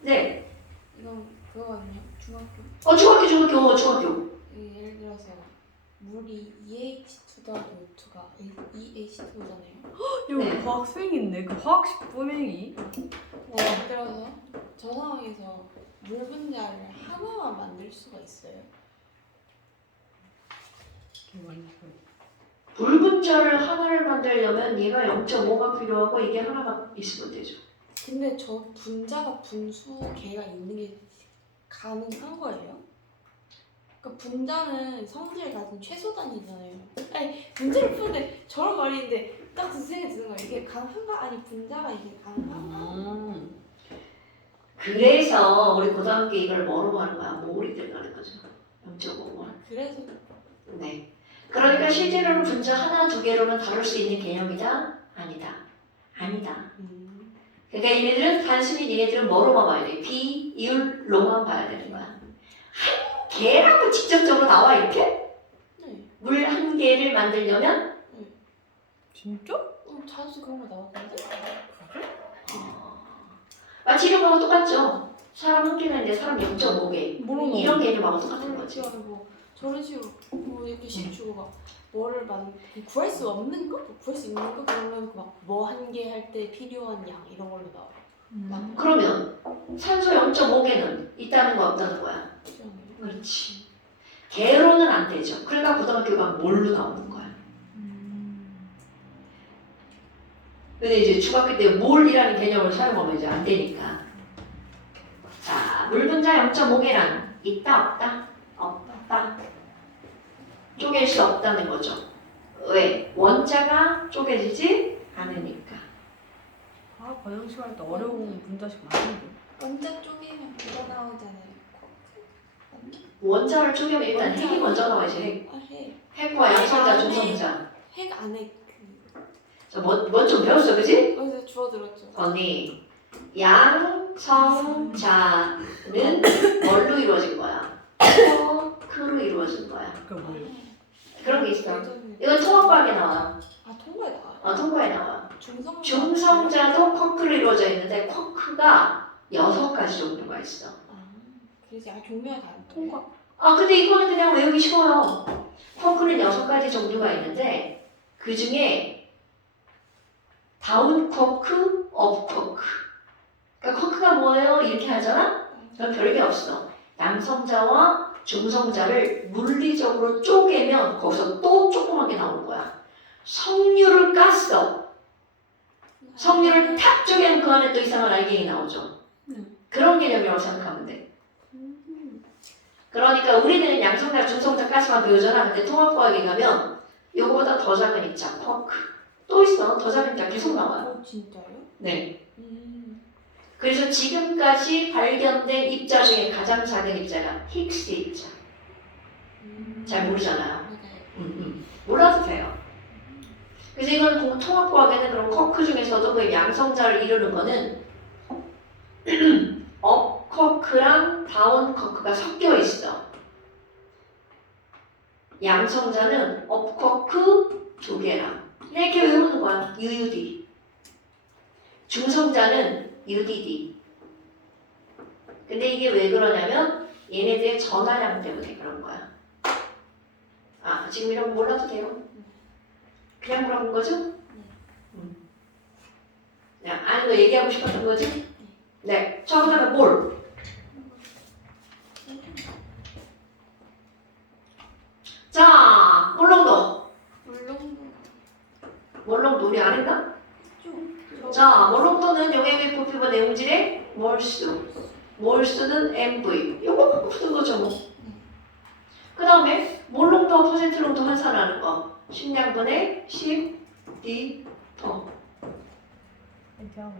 네. 이건 그거거든요. 중학교. 중학교. 예를 들어서 물이 2H2 더하기 O2가 2H2잖아요. 이거 네. 과학생인데 그 화학식 분명히. 예를 들어서 저 상황에서 물 분자를 하나만 만들 수가 있어요. 물 분자를 하나를 만들려면 얘가 0.5가 필요하고 이게 하나가 있으면 되죠. 근데 저 분자가 분수계가 있는 게 가능한 거예요? 그러니까 분자는 성질을 가진 최소 단위잖아요. 아니 문제를 푸는데 저런 말인데 딱 그 생각이 드는 거예요. 이게 가능한가? 아니 분자가 이게 가능한가? 그래서 우리 고등학교 이걸 뭐로 하는 거야? 몰이 들어가는 거죠. 0.5몰. 그래서 네. 그러니까 실제로는 분자 하나, 두 개로는 다룰 수 있는 개념이다? 아니다. 아니다. 그러니까 얘네들은 단순히 얘네들은 뭐로만 봐야 돼? 비율로만 봐야 되는 거야. 한 개라고 직접적으로 나와 이렇게? 네. 물 한 개를 만들려면? 진짜? 자주 그런 거 나왔던데? 마치 이런 거하고 똑같죠? 사람 한 개가 있는데 사람 0.5개. 모르는 이런 개념하고 똑같은 거지. 뭐 저런 식으로 뭐 이렇게 식 주고 막 뭐를 구할 수 없는 거? 구할 수 있는 거? 그러면 뭐 한 개 할 때 필요한 양 이런 걸로 나와. 그러면 산소 0.5개는 있다는 거 없다는 거야? 그렇지. 개로는 안 되죠. 그러니까 고등학교가 뭘로 나오는 거야? 근데 이제 중학교 때 몰이라는 개념을 사용하면 이제 안 되니까. 자, 물 분자 0.5개란 있다 없다? 없다. 쪼갤 수 없다는 거죠. 왜? 원자가 쪼개지지 않으니까. 아 과정 시간할 때 어려운 분자식 많은데. 원자 쪼개면 뭐가 나오잖아요. 원자를 쪼개면 일단 핵이 먼저 나와야지. 핵. 핵. 핵과 양성자, 중성자. 핵 안에 자, 뭐 좀 배웠어, 그지? 어디서 주워 들었죠? 언니, 양성자는 뭘로 이루어진 거야? 쿼크로 이루어진 거야. 그게 뭐예요? 그런 게 있어. 이건 통합과학에 나와. 아 통과에 나와요? 통과에 나와. 중성자. 중성자도 쿼크로 이루어져 있는데 쿼크가 6가지 종류가 있어. 그래서 약간 종류가 다른 통과. 근데 이거는 그냥 외우기 쉬워요. 쿼크는 6가지 종류가 있는데 그 중에 다운 쿼크, 업 쿼크. 그러니까 쿼크가 뭐예요? 이렇게 하잖아? 그럼 별게 없어. 양성자와 중성자를 물리적으로 쪼개면 거기서 또 조그맣게 나오는 거야. 석류를 깠어. 석류를 탁 쪼개면 그 안에 또 이상한 알갱이 나오죠. 그런 개념이라고 생각하면 돼. 그러니까 우리는 양성자, 중성자까지만 배우잖아. 근데 통합과학에 가면 이거보다 더 작은 입자, 쿼크. 또 있어. 더 작은 입자 계속 나와요. 진짜요? 네. 그래서 지금까지 발견된 입자 중에 가장 작은 입자가 힉스 입자. 잘 모르잖아요. 몰라도 돼요. 그래서 이건 통합과학에는 그럼 쿼크 중에서도 그 양성자를 이루는 거는 업 쿼크랑 다운 쿼크가 섞여 있어. 양성자는 업 쿼크 2개랑 이렇게 외우는 거야. UUD. 중성자는 UDD. 근데 이게 왜 그러냐면 얘네들의 전하량 때문에 그런 거야. 지금 이런 거 몰라도 돼요. 그냥 물어본 거죠? 그냥 아는 거 얘기하고 싶었던 거지? 네. 처음에는 뭘? 자, 몰롱도. 몰롱도 우리 아는가? 자, 몰롱도는 용액의 부피분 내용질의 몰수. 몰수는 MV. 요거만 푸는 거죠 뭐. 그 다음에 몰농도와 퍼센트 농도 환산하는 거. 식량분의 10D 더. 그렇죠.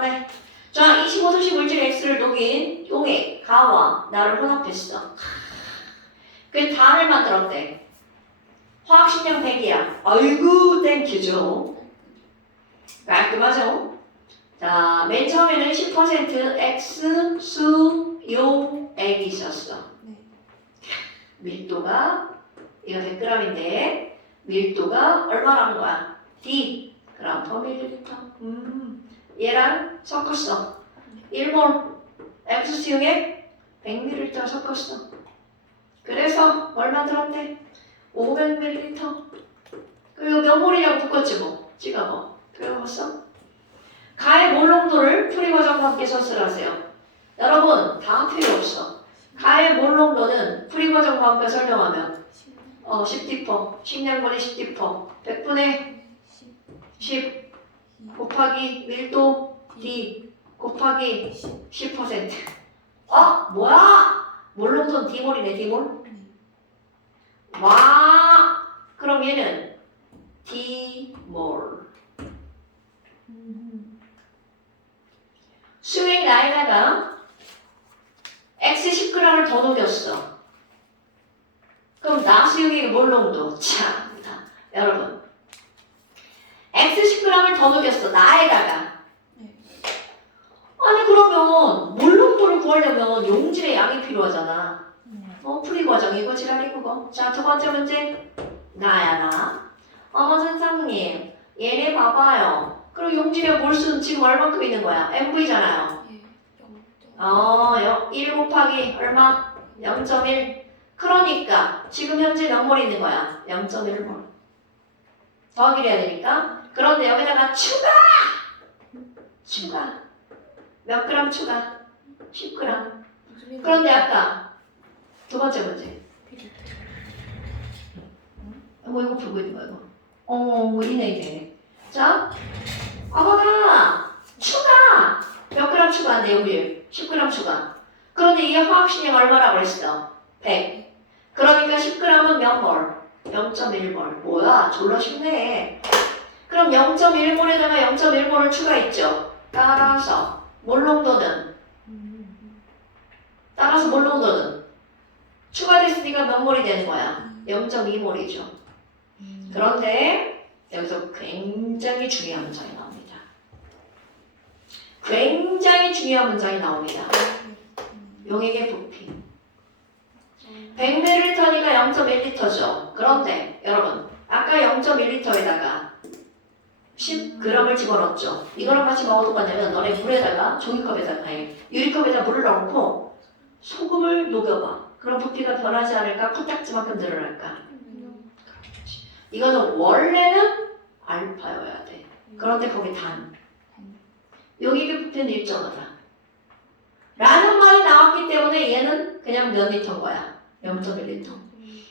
네. 자, 25도씨 물질 X를 녹인 용액, 가와 나를 혼합했어. 그 단을 만들었대. 화학식량 100이야. 아이고 땡큐죠. 깔끔하죠? 자, 맨 처음에는 10% X, 수, 용, 액이 있었어. 네. 밀도가 이거 100g인데 밀도가 얼마라는 거야? D 그램 per 밀리리터. 얘랑 섞었어. 1몰 X 수용액 100ml 섞었어. 그래서 뭘 만들었대? 500ml. 그리고 몇 몰이냐고 묶었지 뭐. 찍어봐. 배워봤어? 가의 몰농도를 풀이과정과 함께 서술하세요. 여러분 다 필요 없어. 가의 몰농도는 풀이과정과 함께 설명하면 10D%, 식량분의 10D%, 100분의 10 곱하기 밀도 D 곱하기 10%. 뭐야? 몰농도는 D몰이네, D몰. 와, 그럼 얘는 D몰. 수액 나에다가 X 10g을 더 녹였어. 그럼 나수용액 몰농도. 참나. 여러분. X 10g을 더 녹였어. 나에다가. 아니 그러면 몰농도를 구하려면 용질의 양이 필요하잖아. 풀이 과정 이거 지랄이 그거. 자, 두 번째 문제. 나야 나. 어머 선생님. 얘네 봐봐요. 그럼 용질의 몰수는 지금 얼마큼 있는 거야? MV잖아요. 1 곱하기 얼마? 0.1. 그러니까 지금 현재 몇 몰 있는 거야? 0.1몰. 더하기를 해야 되니까. 그런데 여기다가 추가! 몇 그램 추가? 10g. 그런데 아까 두 번째 문제. 이거 풀고 있는 거야 이거. 이네. 자, 아마가 추가! 몇 그램 추가한대 용질? 10g 추가. 그런데 이게 화학식량 얼마라고 그랬어? 100. 그러니까 10g은 몇 몰? 0.1몰. 뭐야? 졸라 쉽네. 그럼 0.1몰에다가 0.1몰을 추가했죠. 따라서 몰농도는 추가됐으니까 몇 몰이 되는 거야? 0.2몰이죠. 그런데 여기서 굉장히 중요한 문장이 나옵니다. 용액의 부피. 100ml니까 0.1L죠. 그런데 여러분 아까 0.1L에다가 10g을 집어넣었죠. 이거랑 같이 뭐가 똑같냐면 너네 물에다가 종이컵에다가 유리컵에다 물을 넣고 소금을 녹여봐. 그럼 부피가 변하지 않을까? 코딱지만큼 늘어날까? 이거는 원래는 알파여야 돼. 그런데 거기 단. 용액의 부피는 일정하다. 라는 말이 나왔기 때문에 얘는 그냥 몇 리터인 거야? 0.1리터.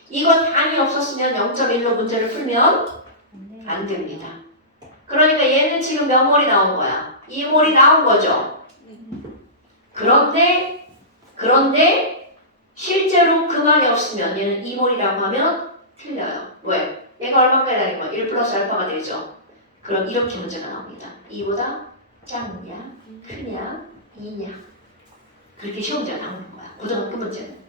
이거 단이 없었으면 0.1로 문제를 풀면 안 됩니다. 그러니까 얘는 지금 몇 몰이 나온 거야? 2몰이 나온 거죠. 그런데 실제로 그 말이 없으면 얘는 2몰이라고 하면 틀려요. 왜? 얘가 얼마까지 되는 거야? 1 플러스 알파가 되죠. 그럼 이렇게 문제가 나옵니다. 2보다 작냐, 크냐, 2냐. 그렇게 시험 문제가 나오는 거야. 고등학교 문제는.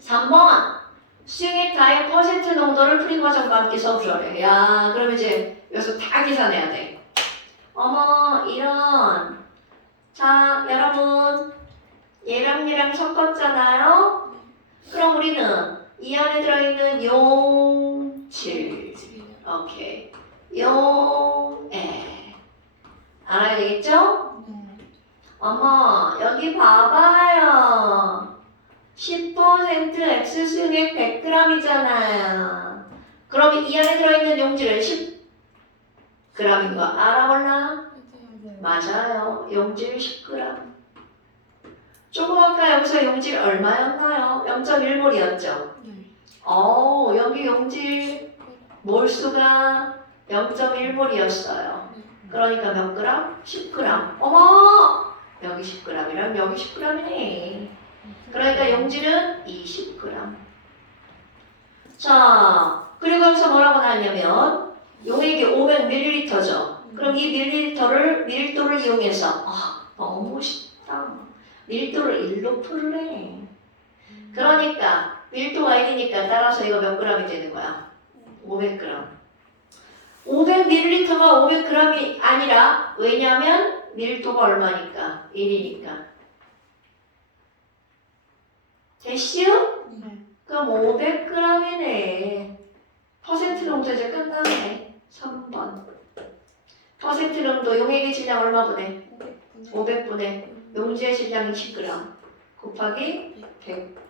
3번. 수용액 다의 퍼센트 농도를 풀이 과정과 함께 서술하래. 야, 그럼 이제 여기서 다 계산해야 돼. 어머, 이런. 자, 여러분. 얘랑 섞었잖아요? 그럼 우리는 이 안에 들어있는 용질. 오케이. 용액. 알아야 되겠죠? 어머, 여기 봐봐요. 10% X 수용액 100g이잖아요. 그럼 이 안에 들어있는 용질은 10g인 거 알아 몰라? 맞아요. 용질 10g. 조금 아까 여기서 용질 얼마였나요? 0.1몰이었죠? 여기 용질 몰수가 0.1몰이었어요. 그러니까 몇 그램? 10g. 어머! 여기 10g이랑 여기 10g이네. 그러니까 용질은 20g. 자, 그리고 여기서 뭐라고 나왔냐면 용액이 500ml죠. 그럼 이 밀리리터를 밀도를 이용해서 너무 쉽다. 밀도를 1로 풀래. 그러니까 밀도가 1이니까 따라서 이거 몇 g이 되는 거야? 500g. 500ml가 500g이 아니라 왜냐면 밀도가 얼마니까? 1이니까. 됐시요? 네. 그럼 500g이네. 퍼센트롱도 이제 끝났네. 3번. 퍼센트롱도 용액의 질량 얼마분해? 500분의 용지의 질량 20g 곱하기 100.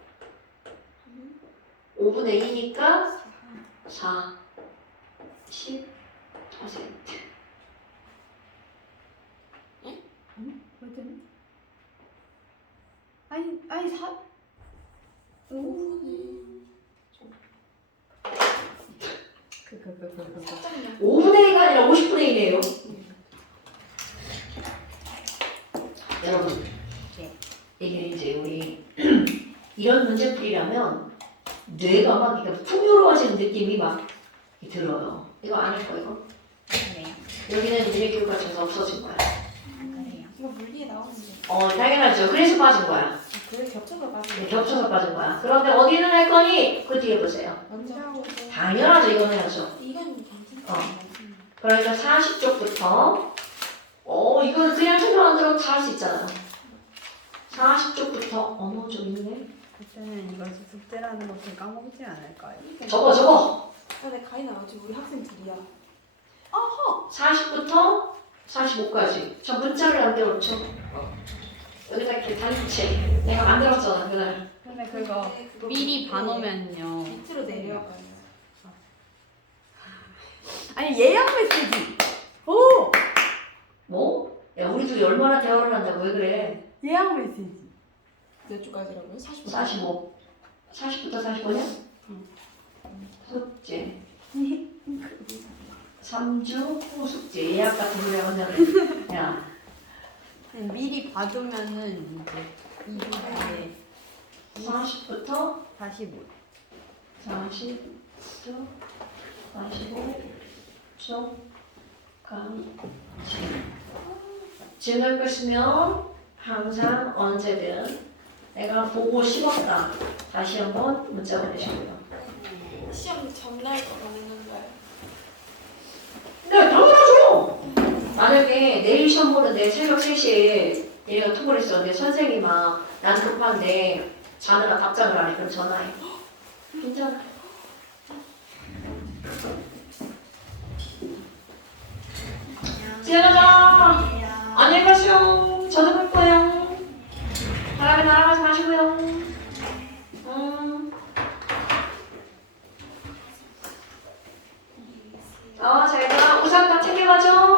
5분의 2니까 4. 10%. 아니 4 살짝만. 5분의 1가 아니라 50분의 1이에요. 여러분, 이게 이제 우리 이런 문제풀이라면 뇌가 막 그러니까 풍요로워지는 느낌이 막 들어요. 이거 아닐 거 이거? 그래요. 여기는 미래교육과 전혀 없어진 거야. 그래요. 이거 물리에 나오는데. 당연하죠. 그래서 빠진 거야. 그래 겹쳐서 빠지네. 겹쳐서 빠진 거야. 그런데 어디는 할 거니? 그 뒤에 보세요. 먼저 하고. 당연하죠. 이건 해야죠. 이건 괜찮다. 그러니까 40쪽부터 이거는 그냥 생각 안 들어도 다 할 수 있잖아요. 40쪽부터 어머 좀 있네. 그때는 이것이 숙제라는 것을 까먹지 않을까요? 적어. 근데 가인아 지금 우리 학생 둘이야. 40부터 45까지. 저 문자를 안 배웠죠? 여기다 이렇게 단체 내가 만들었잖아 그날. 근데 그거 근데 그거 미리 밑에 봐놓으면요. 밑으로 내려가요. 아니 예약 메시지. 오 뭐? 야 우리 둘이 얼마나 대화를 한다고 왜 그래? 예약 메시지. 몇 주까지라고요? 45. 45. 40부터 45냐? 숙제. 3주 후 숙제 예약 같은 소리 한다고. 야. 미리 받으면은 이제 2주 뒤에 40부터 45. 40주 45초까지 지금 것이면 항상 언제든 내가 보고 싶었다 다시 한번 문자 보내시고요. 시험 전날 가능한가요? 네 당연하죠. 만약에 내일 시험 보는데 새벽 3시에 얘가 통보를 했었는데 선생님이 막 난 급한데 자느라 답장을 안 해. 그럼 전화해. 괜찮아. 지나가자. 안녕히 가세요. 저도 갈 거예요. 바람에 날아가지 마시고요. 자, 얘들아 우산 다 챙겨가죠.